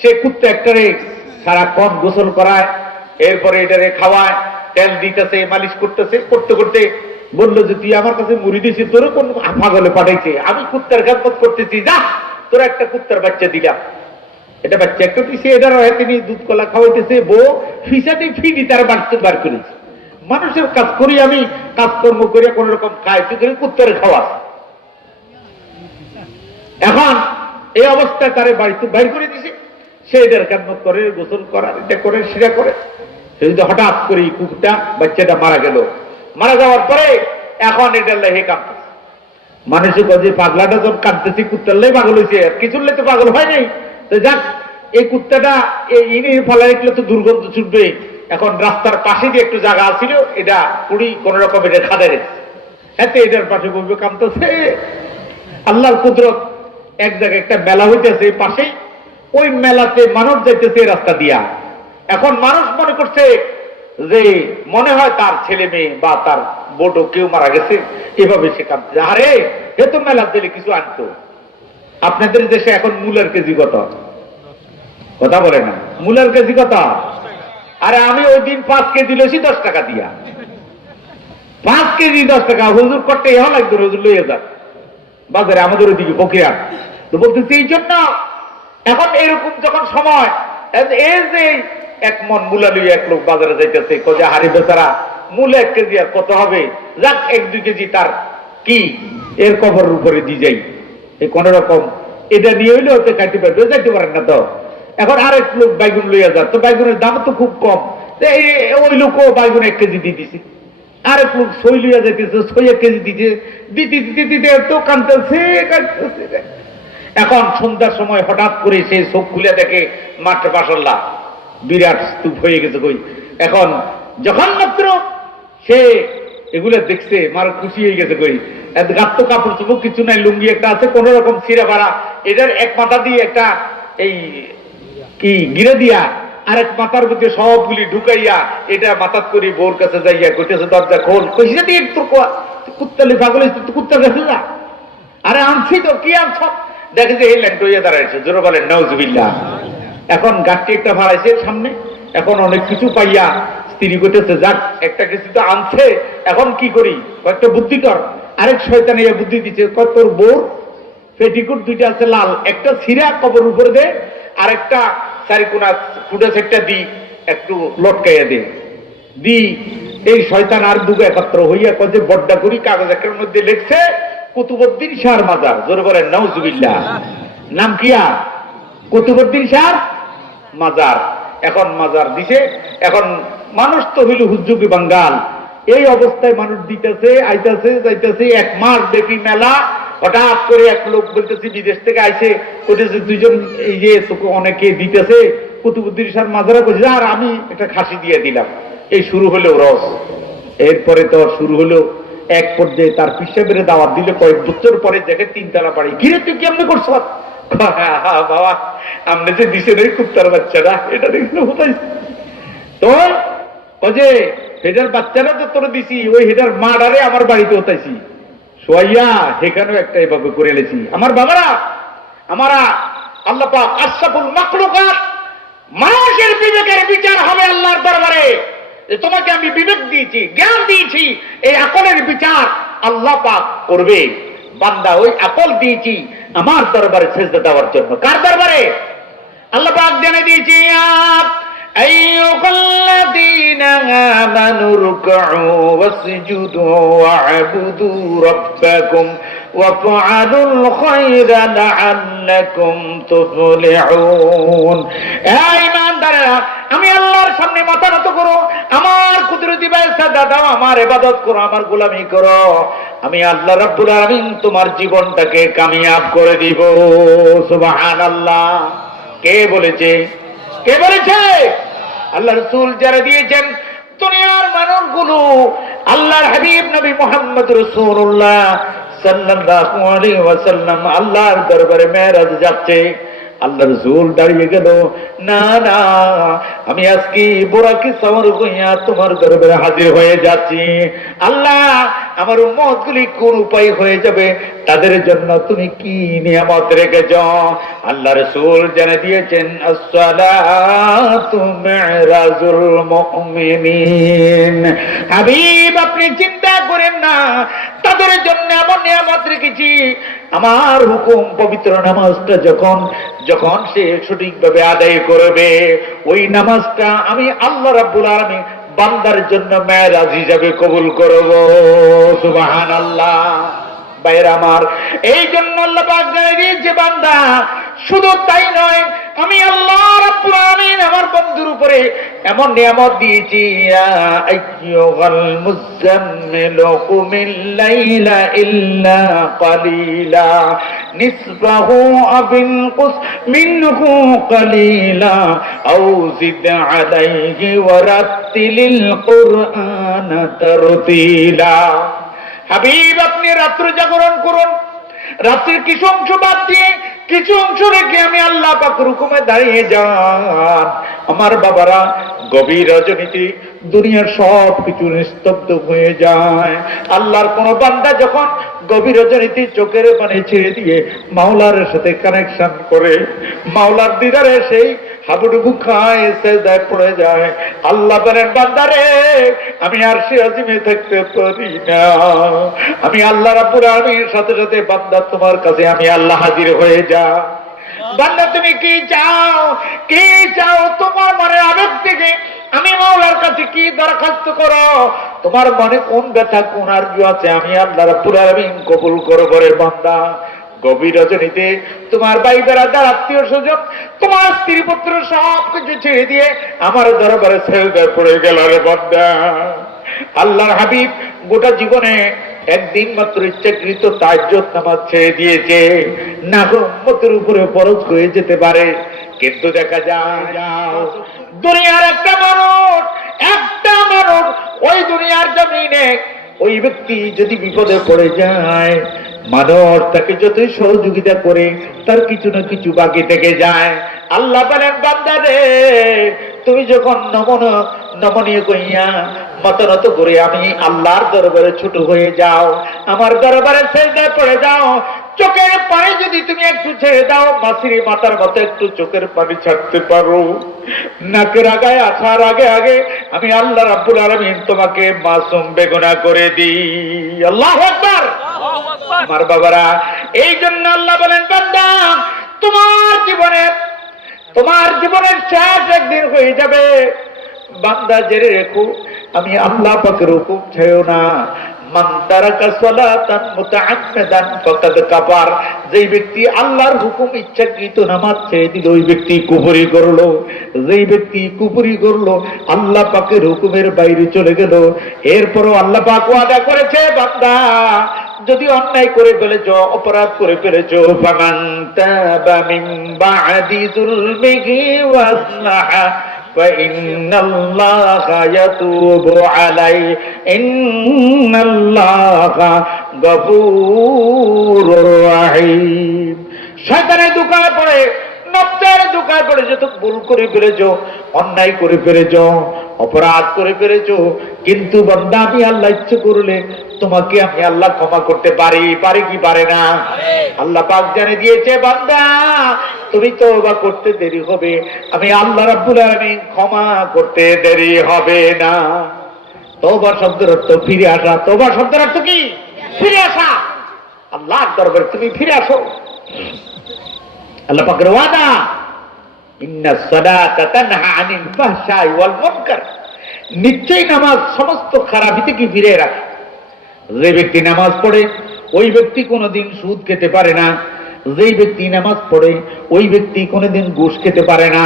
সে কুত্তা একটারে সারাক্ষণ গোসল করায়, এরপরে এটারে খাওয়ায়, তেল দিতেছে, মালিশ করতেছে। করতে করতে বললো যে তুই আমার কাছে মুড়ি দিয়েছিস, তোর কোন পাগলে পাঠাইছে? আমি কুত্তার খেদমত করতেছি, যা তোরা একটা কুত্তার বাচ্চা দিলাম। এটা বাচ্চা একটা দিছে, এটার তিনি দুধ কলা খাওয়াইতেছে, বউ ফিসাটি ফিডি তার বাড়তে বার করেছে। মানুষের কাজ করি আমি, কাজকর্ম করে কোন রকম খাই, তুই করে কুত্তারে খাওয়া। এখন এই অবস্থায় তারে বাড়িতে বাইর করে দিছে। সে এটার খেদমত করে, গোসল করার এটা করে, সেটা করে। সে যদি হঠাৎ করে কুকুরটা বাচ্চাটা মারা গেল, মারা যাওয়ার পরে এখন এটার লেহে কাঁদতেছে। মানুষের কাছে পাগলাটা যখন কাঁদতেছে, কুত্তার লাই পাগল হয়েছে, কিছুর লাই তো পাগল হয় নাই। তো যাক, এই কুত্তাটা ইনি ফেলা রেখলে তো দুর্গন্ধ ছুটবে। এখন রাস্তার পাশে যে একটু জায়গা ছিল, এটা কুড়ি কোন রকম এটা খাদে রেখেছে, এতে এটার পাশে বলবে কাঁদতেছে। আল্লাহর কুদরত, এক জায়গায় একটা মেলা হইতেছে পাশেই, ওই মেলাতে মানুষ যাইতেছে রাস্তা দিয়া। এখন মানুষ মনে করছে যে মনে হয় তার ছেলে মেয়ে বা তার বোটো কেউ মারা গেছে, এভাবে সে কাঁদছে। আরে এ তো মেলা দিলে কিছু আনতো। আপনাদের দেশে এখন মূলার কেজি কত? কথা বলে না, মূলার কেজি কত? আরে আমি ওই দিন 5 কেজি লইছি 10 টাকা দিয়া। 5 কেজি 10 টাকা। হুজুর করতে এহ লাগতো, হুজুর লইয়া যাক বাজারে, আমাদের ওইদিকে বকিয়া। তো বলতেছি এই জন্য এখন এরকম যখন সময়, এই যে 1 মন মূলা লইয়া এক লোক বাজারে যাইতেছে, কোজা হারি বেচারা মূলা 1 কেজি আর কত হবে, যাক 1-2 কেজি তার কি এর কবরের উপরে দিয়ে যাই, এই কোন রকম এটা নিয়ে হইলে হতে খাইতে পারবে, যাইতে পারেন না তো। এখন আরেক লোক বাইগুন লইয়া যাক, তো বাইগুনের দাম তো খুব কম, ওই লোকও বাইগুন 1 কেজি দিয়ে দিছে। আরেক লোক সই লইয়া যাইতেছে, সই 1 কেজি দিতে দিতে দিতে দিতে তো কাঁদতেছে কাঁদতেছে। এখন সন্ধ্যার সময় হঠাৎ করে সে চোখ খুলে দেখে মাঠে মাশাআল্লাহ বিরাট স্তূপ হয়ে গেছে কই। এখন যখন মাত্র সে এগুলো দেখছে, মার খুশি হয়ে গেছে কই। গাত্ত কাপড় চোপড় কিছু নাই, লুঙ্গি একটা আছে কোন রকম ছিঁড়া ভাড়া, এটার এক মাথা দিয়ে একটা এই কি গিরে দিয়া আরেক মাথার মধ্যে সবগুলি ঢুকাইয়া এটা মাথাত করে বোর কাছে যাইয়া কইতেছে দরজা খোল, কইছে দিয়ে তোর কুত্তালি পাগল কুত্তা গেছে না, আরে আনছি তো কি আনছ, দেখে যে এই ল্যান্ড হইয়া দাঁড়াইছে, জোরে বলেন নাউজুবিল্লাহ। এখন গাছটি একটা ভাড়াইছে সামনে, এখন অনেক কিছু পাইয়া স্ত্রী কইতেছে যাক একটা কিছু তো আনছে, এখন কি করি, কয়েকটা বুদ্ধি কর। আরেক শয়তান এই বুদ্ধি দিচ্ছে, তোর বোর পেটিকুট দুইটা আছে লাল, একটা ছিঁড়া কবর উপরে দে, আরেকটা চারিকোনা ফুটে সেটটা দি একটু লটকাইয়া দে দি। এই শয়তান আর দুগো একত্র হইয়া কয়ে যে বড্ডা করি কাগজ একটার মধ্যে লিখছে কুতুবউদ্দিন শাহর মাজার, জোরে বলেন নাউজুবিল্লাহ। নাম কিয়া কুতুবউদ্দিন শাহর মাজার। এখন মাজার দিছে, এখন মানুষ তো হইল হুজুগি বাঙ্গাল, এই অবস্থায় মানুষ দিতেছে আইতেছে যাইতেছে, 1 মাস ব্যাপী মেলা। হঠাৎ করে এক লোক বলতেছে বিদেশ থেকে আইছে, কইতেছে দুইজন এই যে তোকে অনেকে দিতেছে কুতুবউদ্দিন শাহর মাজারে, কইছে আর আমি একটা খাসি দিয়ে দিলাম। এই শুরু হলো রস। এরপরে তো শুরু হলো এক পর্যায়ে তার পিসাবের দাওয়াত দিলে কয়েক বছর পরে দেখে 3 তলা বাড়ি। কিরে তুই কেমনে করছো? বাবা আপনি যে দিছেন এই কুত্তার বাচ্চারা, এটা দেখলে কোথায় তো ওই যে হেডার বাচ্চারা তো তোর দিছি, ওই হেডার মাডারে আমার বাড়িতে ওতাইছি সোয়াইয়া, সেখানেও একটা এভাবে করে এলেছি। আমার বাবারা আমারা আল্লাহ পাক আশরাফুল মাখলুকাত, মানুষের বিবেকের বিচার হবে আল্লাহর দরবারে। তোমাকে আমি বিবেক দিয়েছি, জ্ঞান দিয়েছি, এই আকলের বিচার আল্লাহ পাক করবে। বান্দা ওই আকল দিয়েছি আমার দরবারে সেজদা দেওয়ার জন্য। কার দরবারে? আল্লাহ পাক জেনে দিয়েছি আইয়ুহাল্লাযীনা আমানু রুকউ ওয়াসজুদু ওয়া'বুদু রাব্বাকুম ওয়াফআলুল খায়রা লাআল্লাকুম তুফলিহুন। হে ঈমানদাররা, আমি আল্লাহর সামনে মাথা নত করো, আমার কুদরতি সাজদা দাও, আমার ইবাদত করো, আমার গোলামি করো, আমি আল্লাহ রাব্বুল আলামিন তোমার জীবনটাকে কামিয়াব করে দিব। সুবহানাল্লাহ। কে বলেছে? কে বলেছে? আল্লাহ রাসূল যারা দিয়েছেন। দুনিয়ার মানুষগুলো আল্লাহর হাবিব নবী মুহাম্মদ রাসূলুল্লাহ সাল্লাল্লাহু আলাইহি ওয়াসাল্লাম আল্লাহর দরবারে মেরাজ যাচ্ছে। আল্লাহ রাসূল দাঁড়িয়ে গেল, না না আমি আজকে বোরাকি সওয়ার হইয়া তোমার দরবারে হাজির হয়ে যাচ্ছি। আল্লাহ আমার উম্মতগুলি কোন উপায় হয়ে যাবে, তাদের জন্য তুমি কি নিয়ামত রেখেছ? আল্লাহ রাসূল জানিয়ে দিয়েছেন আসসালাতু মিরাজুল মুমিনিন। হাবিব আপনি চিন্তা করেন না, তাদের জন্য এমন নিয়ামত রেখেছি। আমার হুকুম পবিত্র নামাজটা যখন যখন সে সঠিকভাবে আদায় করবে, ওই নামাজটা আমি আল্লাহ রাব্বুল আলামিন বান্দার জন্য মেরাজ হিসাবে কবুল করব। সুবহানাল্লাহ। ভাইরা আমার, এই জন্য আল্লাহ পাক জানিয়ে দিয়েছে বান্দা শুধু তাই নয়, আমি আল্লাহ রাব্বুল আলামিন আমার বন্ধুর উপরে এমন নিয়ামত দিয়েছি। ইয়া আইয়ুহাল মুযাম্মিলু কুমিল লাইলা ইল্লা কালিলা নিসফাহু আবিল কুস মিনহু কালিলা আও জিদ আলাইহি ওয়ারাত্তিলিল কুরআনা তারতিলা। হাবিব আপনি রাত্র জাগরণ করুন, রাত্রির কিছু অংশ বাদ দিয়ে কিছু অংশ রেখে আমি আল্লাহ পাকের হুকুমে দাঁড়িয়ে যান। আমার বাবারা, গভীর রজনীতে দুনিয়ার সব কিছু নিস্তব্ধ হয়ে যায়। আল্লাহর কোন বান্দা যখন গভীর রজনীতে চোখের পানি ছেড়ে দিয়ে মাওলার সাথে কানেকশন করে, মাওলার দিদারে সেই হাবুডুবু খায়, সেজদায় পড়ে যায়। আল্লাহ বলেন বান্দারে আমি আরশে আজিমে থাকতে পারি না, আমি আল্লাহ রাব্বুল আলামিনের সাথে সাথে বান্দা তোমার কাছে আমি আল্লাহ হাজির হয়ে যা। বান্দা তুমি কি চাও? কি চাও? তোমার মনের আবেগ থেকে আমি মাওলার কাছে কি দরখাস্ত করো? তোমার মনে কোন ব্যথা কোন আরজু আছে আমি আল্লাহ রাব্বুল আলামিন কবুল করব রে বান্দা। গভীর রজনীতে তোমার ভাই বেড়াদার আত্মীয় স্বজন তোমার স্ত্রী পুত্র সব কিছু ছেড়ে দিয়ে আমার দরবারে সেজদায় পড়ে গেল রে বান্দা। আল্লাহর হাবিব গোটা জীবনে একদিন মাত্র ইচ্ছাকৃত তাহাজ্জুদ নামাজ ছেড়ে দিয়েছে, না উম্মতের উপরে ফরজ হয়ে যেতে পারে। কিন্তু দেখা যায় দুনিয়ার একটা মানুষ ওই দুনিয়ার জমিনে ওই ব্যক্তি যদি বিপদে পড়ে যায়, মানুষ তাকে যতই সহযোগিতা করে তার কিছু না কিছু বাকি থেকে যায়। আল্লাহ বলেন বান্দা রে, তুমি যখন নমনীয় কইয়া মতনত করে আমি আল্লাহর দরবারে ছোট হয়ে যাও, আমার দরবারে সেজদায় পড়ে যাও, চোখের পানি যদি তুমি একটু ছেড়ে দাও, মাসির মাথার মতো একটু চোখের পানি ছাড়তে পারো, নাকের আগায় আসার আগে আগে আমি আল্লাহ রাব্বুল আলামিন তোমাকে মাসুম বেগুনাহ করে দিই। আল্লাহু আকবার। আমার বাবারা, এই জন্য আল্লাহ বলেন বান্দা, তোমার জীবনের শেষ একদিন হয়ে যাবে, বান্দা জেনে রেখো আমি আল্লাহ পাকের হুকুম ছেড়ো না। মান তারাকা সালাতান মুতাআম্মিদান ফাকাদ কাফার, যেই ব্যক্তি আল্লাহর হুকুম ইচ্ছাকৃত নামাজ ছেড়ে দিল ওই ব্যক্তি কুফরি করলো। যেই ব্যক্তি কুফরি করলো, আল্লাহ পাকের হুকুমের বাইরে চলে গেল। এরপরও আল্লাহ পাক ওয়াদা করেছে বান্দা যদি অন্যায় করে ফেলেছো, অপরাধ করে ফেলেছো, ফামান তাবা মিন বা'দি যুলমিহি ওয়াসলাহা ফাইন্নাল্লাহা ইয়াতুবু আলাইহি ইন্নাল্লাহা গফুরুর রহিম। শয়তানের দোকানে পড়ে, নফসের দোকানে পড়ে যত ভুল করে ফেলেছো, অন্যায় করে ফেলেছো, অপরাধ করে ফেলেছো, কিন্তু বান্দা আমি আল্লাহ ইচ্ছে করলে তোমাকে আমি আল্লাহ ক্ষমা করতে পারি কি পারে না? আল্লাহ পাক জানিয়ে দিয়েছে বান্দা তুমি তওবা করতে দেরি হবে, আমি আল্লাহ রাব্বুল আলামিন ক্ষমা করতে দেরি হবে না। তওবা শব্দের অর্থ ফিরে আসা। তওবা শব্দের অর্থ কি? ফিরে আসা। আল্লাহর দরবারে তুমি ফিরে আসো। আল্লাহ পাকের ওয়াদা, ইন্নাস সালাতা তানহা আনিল ফাহশাই ওয়াল মুনকার, নিশ্চয়ই নামাজ সমস্ত খারাপি থেকে ফিরে রাখে। যে ব্যক্তি নামাজ পড়ে ওই ব্যক্তি কোনোদিন সুদ খেতে পারে না। যেই ব্যক্তি নামাজ পড়ে ওই ব্যক্তি কোনোদিন ঘুষ খেতে পারে না।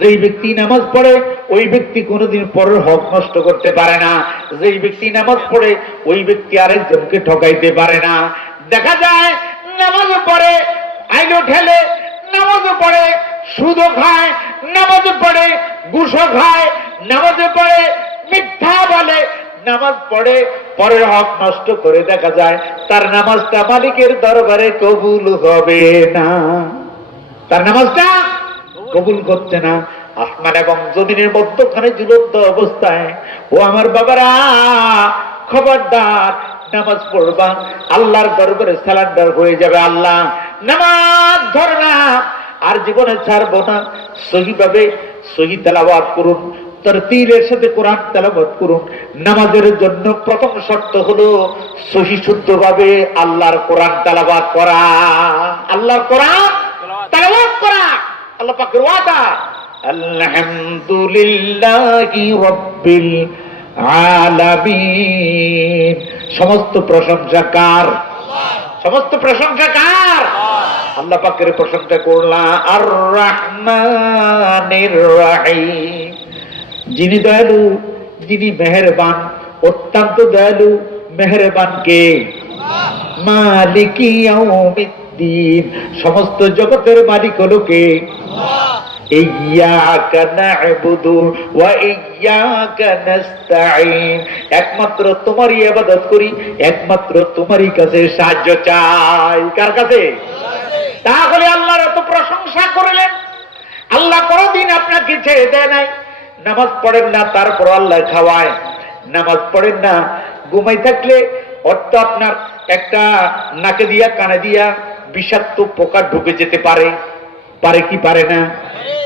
যেই ব্যক্তি নামাজ পড়ে ওই ব্যক্তি কোনোদিন পরের হক নষ্ট করতে পারে না। যেই ব্যক্তি নামাজ পড়ে ওই ব্যক্তি আরেকজনকে ঠকাইতে পারে না। দেখা যায় নামাজ পড়ে আইলো ঠেলে, নামাজ পড়ে সুদও খায়, নামাজ পড়ে ঘুষও খায়, নামাজ পড়ে মিথ্যা বলে, নামাজ পড়ে পরের হক নষ্ট করে, দেখা যায় তার নামাজটা মালিকের দরবারে কবুল হবে না। তার নামাজটা কবুল করছে না। আসমান এবং জমিনের মধ্যখানে ঝুলন্ত অবস্থায় ও আমার বাবারা খবরদার, নামাজ পড়বা, আল্লাহর দরবারে সালান্ডার হয়ে যাবে। আল্লাহ নামাজ ধর না, আর জীবনে ছাড়বো না। সহিভাবে সহি তেলাওয়াত করুন, তারতিলের সাথে কোরআন তেলাওয়াত করুন। নামাজের জন্য প্রথম শর্ত হলো সহি শুদ্ধভাবে আল্লাহর কোরআন তেলাওয়াত করা। আল্লাহর কোরআন তেলাওয়াত করা আল্লাহ পাকের ওয়াদা। আলহামদুলিল্লাহি রাব্বিল আলামিন, সমস্ত প্রশংসা কার? সমস্ত প্রশংসা কার? আল্লাহ পাকের প্রশংসা করলাম। আর রহমানির রহিম, যিনি দয়ালু, যিনি মেহেরবান, অত্যন্ত দয়ালু মেহেরবান কে? মালিকি ইয়াউমিদ্দিন, সমস্ত জগতের মালিক হলো কে? ইয়্যাকা না'বুদু ওয়া ইয়্যাকা নাস্তাঈন, একমাত্র তোমারই ইবাদত করি, একমাত্র তোমারই কাছে সাহায্য চাই। কার কাছে? তাহলে আল্লাহর এত প্রশংসা করলেন। আল্লাহ কোনদিন আপনাকে ছেড়ে দেয় নাই। নামাজ পড়েন না তারপর আল্লাহ খাওয়ায়, নামাজ পড়েন না ঘুমাই থাকলে অর্থ আপনার একটা নাকে দিয়া কানে দিয়া বিষাক্ত পোকা ঢুকে যেতে পারে, পারে কি পারে না?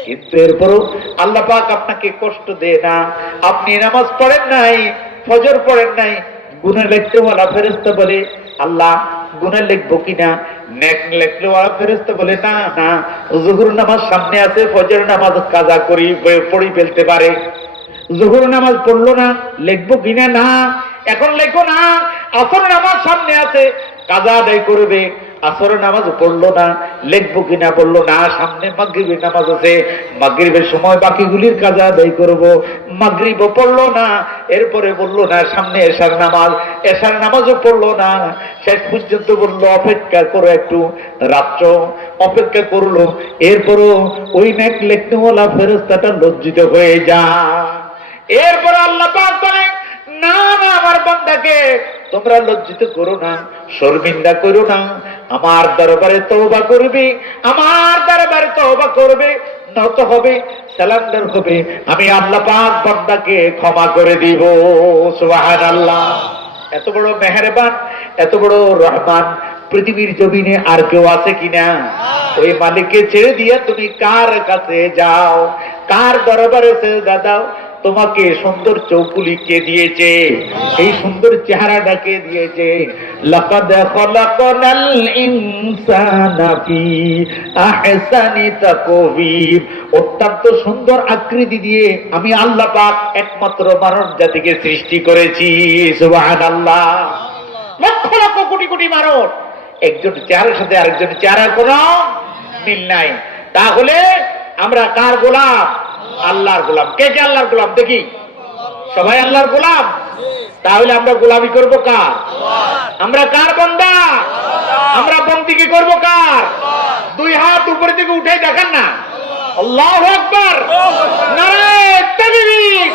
কিন্তু এরপরও আল্লাহ পাক আপনাকে কষ্ট দেয় না। আপনি নামাজ পড়েন নাই, ফজর পড়েন নাই, গুনাহ লিখতেওয়ালা ফেরেশতা বলে আল্লাহ গুনাহ লিখবো কিনা? নেক লিখতেওয়ালা ফেরেশতা বলে না না, যোহর নামাজ সামনে আছে, ফজর নামাজ কাজা করি পড়ি ফেলতে পারে। যোহর নামাজ পড়লো না, লিখবো কিনা? না, এখন লেখো না। আসর নামাজ সামনে আছে, কাজা আদায় করবে। আসর নামাজ পড়লো না, লিখবো কিনা? বললো না, সামনে মাগরিবের নামাজ আছে, মাগরিবের সময় বাকিগুলির কাজা আদায় করবো। মাগরিবও পড়লো না, এরপরে বললো না সামনে এশার নামাজ, এশার নামাজও পড়লো না। শেষ পর্যন্ত বললো অপেক্ষা করো একটু, রাত্র অপেক্ষা করলো। এরপরও ওই নেক লিখতেওয়ালা ফেরেশতাটা লজ্জিত হয়ে যায়। এরপর আল্লাহ পাক বলে না না, আমার বান্দাকে তোমরা লজ্জিত করো না, শর্মিন্দা করো না। আমার দরবারে তওবা করবে, আমার দরবারে তওবা করবে, নত হবে, সালান্ডার হবে, আমি আল্লাহ পাক বান্দাকে ক্ষমা করে দিব। সুবহানাল্লাহ। এত বড় মেহেরবান, এত বড় রহমান পৃথিবীর জমিনে আর কেউ আছে কিনা? ওই মালিককে ছেড়ে দিয়ে তুমি কার কাছে যাও, কার দরবারে সেজদা দাও? তোমাকে সুন্দর চৌকুলি কে দিয়েছে? এই সুন্দর চেহারাটা কে দিয়েছে? লাকাদ খলাকনাল ইনসানা ফি আহসানি তাকওয়িম। অত্যন্ত সুন্দর আকৃতি দিয়ে আমি আল্লাহ পাক একমাত্র মানব জাতিকে সৃষ্টি করেছি। সুবহানাল্লাহ। লক্ষ লক্ষ কোটি কোটি মানব, একজন চেহারার সাথে আরেকজন চেহারার কোনো মিল নাই। তাহলে আমরা কার গোলাম? আল্লাহর গোলাম। কে কে আল্লাহর গোলাম দেখি? সবাই আল্লাহর গোলাম। তাহলে আমরা গোলামি করব কার? আমরা কার বান্দা? আমরা বন্দিগি করব কার? দুই হাত উপরের দিকে উঠে দেখান না। আল্লাহু আকবার। নারায়ে তাকবীর,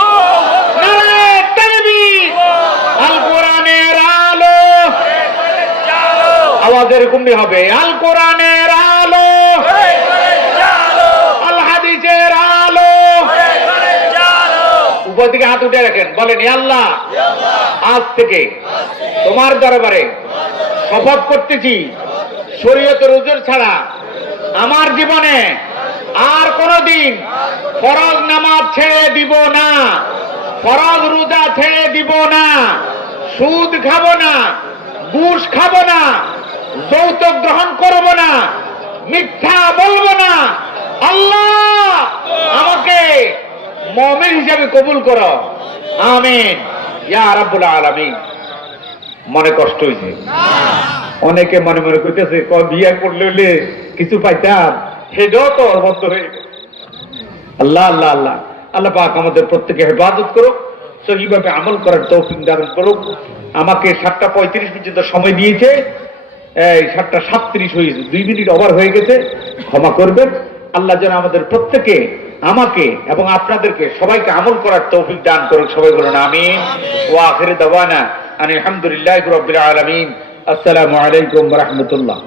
নারায়ে তাকবীর। আল কোরআনের আলো, আওয়াজ এরকমই হবে। আল কোরআনের আলো, আল হাদিসের আলো। উপর দিকে হাত উঠে রাখেন, বলেন ইয়া আল্লাহ, আজ থেকে তোমার দরবারে শপথ করতেছি, শরীয়তের উজুর ছাড়া আমার জীবনে আর কোনদিন ফরজ নামাজ ছেড়ে দিব না, ফরজ রোজা ছেড়ে দিব না, সুদ খাবো না, ঘুষ খাবো না, যৌতুক গ্রহণ করব না, মিথ্যা বলবো না। আল্লাহ আমাকে মুমিন হিসাবে কবুল করো, আমিন ইয়া রাব্বুল আলামিন। মনে কষ্ট হয়েছে? অনেকে মনে মনে কইতেছে বিয়ে করলে হলে কিছু পাইতাম, সেটাও তো বন্ধ হয়ে গেছে। আল্লাহ আল্লাহ আল্লাহ আল্লাহ পাক আমাদের প্রত্যেকে হেফাজত করুক, সহিভাবে আমল করার তৌফিক দান করুক। আমাকে 7:35 পর্যন্ত সময় দিয়েছে, এই 7:37 হয়েছে, 2 মিনিট ওভার হয়ে গেছে, ক্ষমা করবেন। আল্লাহ যেন আমাদের প্রত্যেকে, আমাকে এবং আপনাদেরকে সবাইকে আমল করার তৌফিক দান করুক। সবাই বলুন আমিন। ওয়া আখিরু দাওয়ানা আলহামদুলিল্লাহি রাব্বিল আলামিন। আসসালামু আলাইকুম ওয়া রাহমাতুল্লাহ।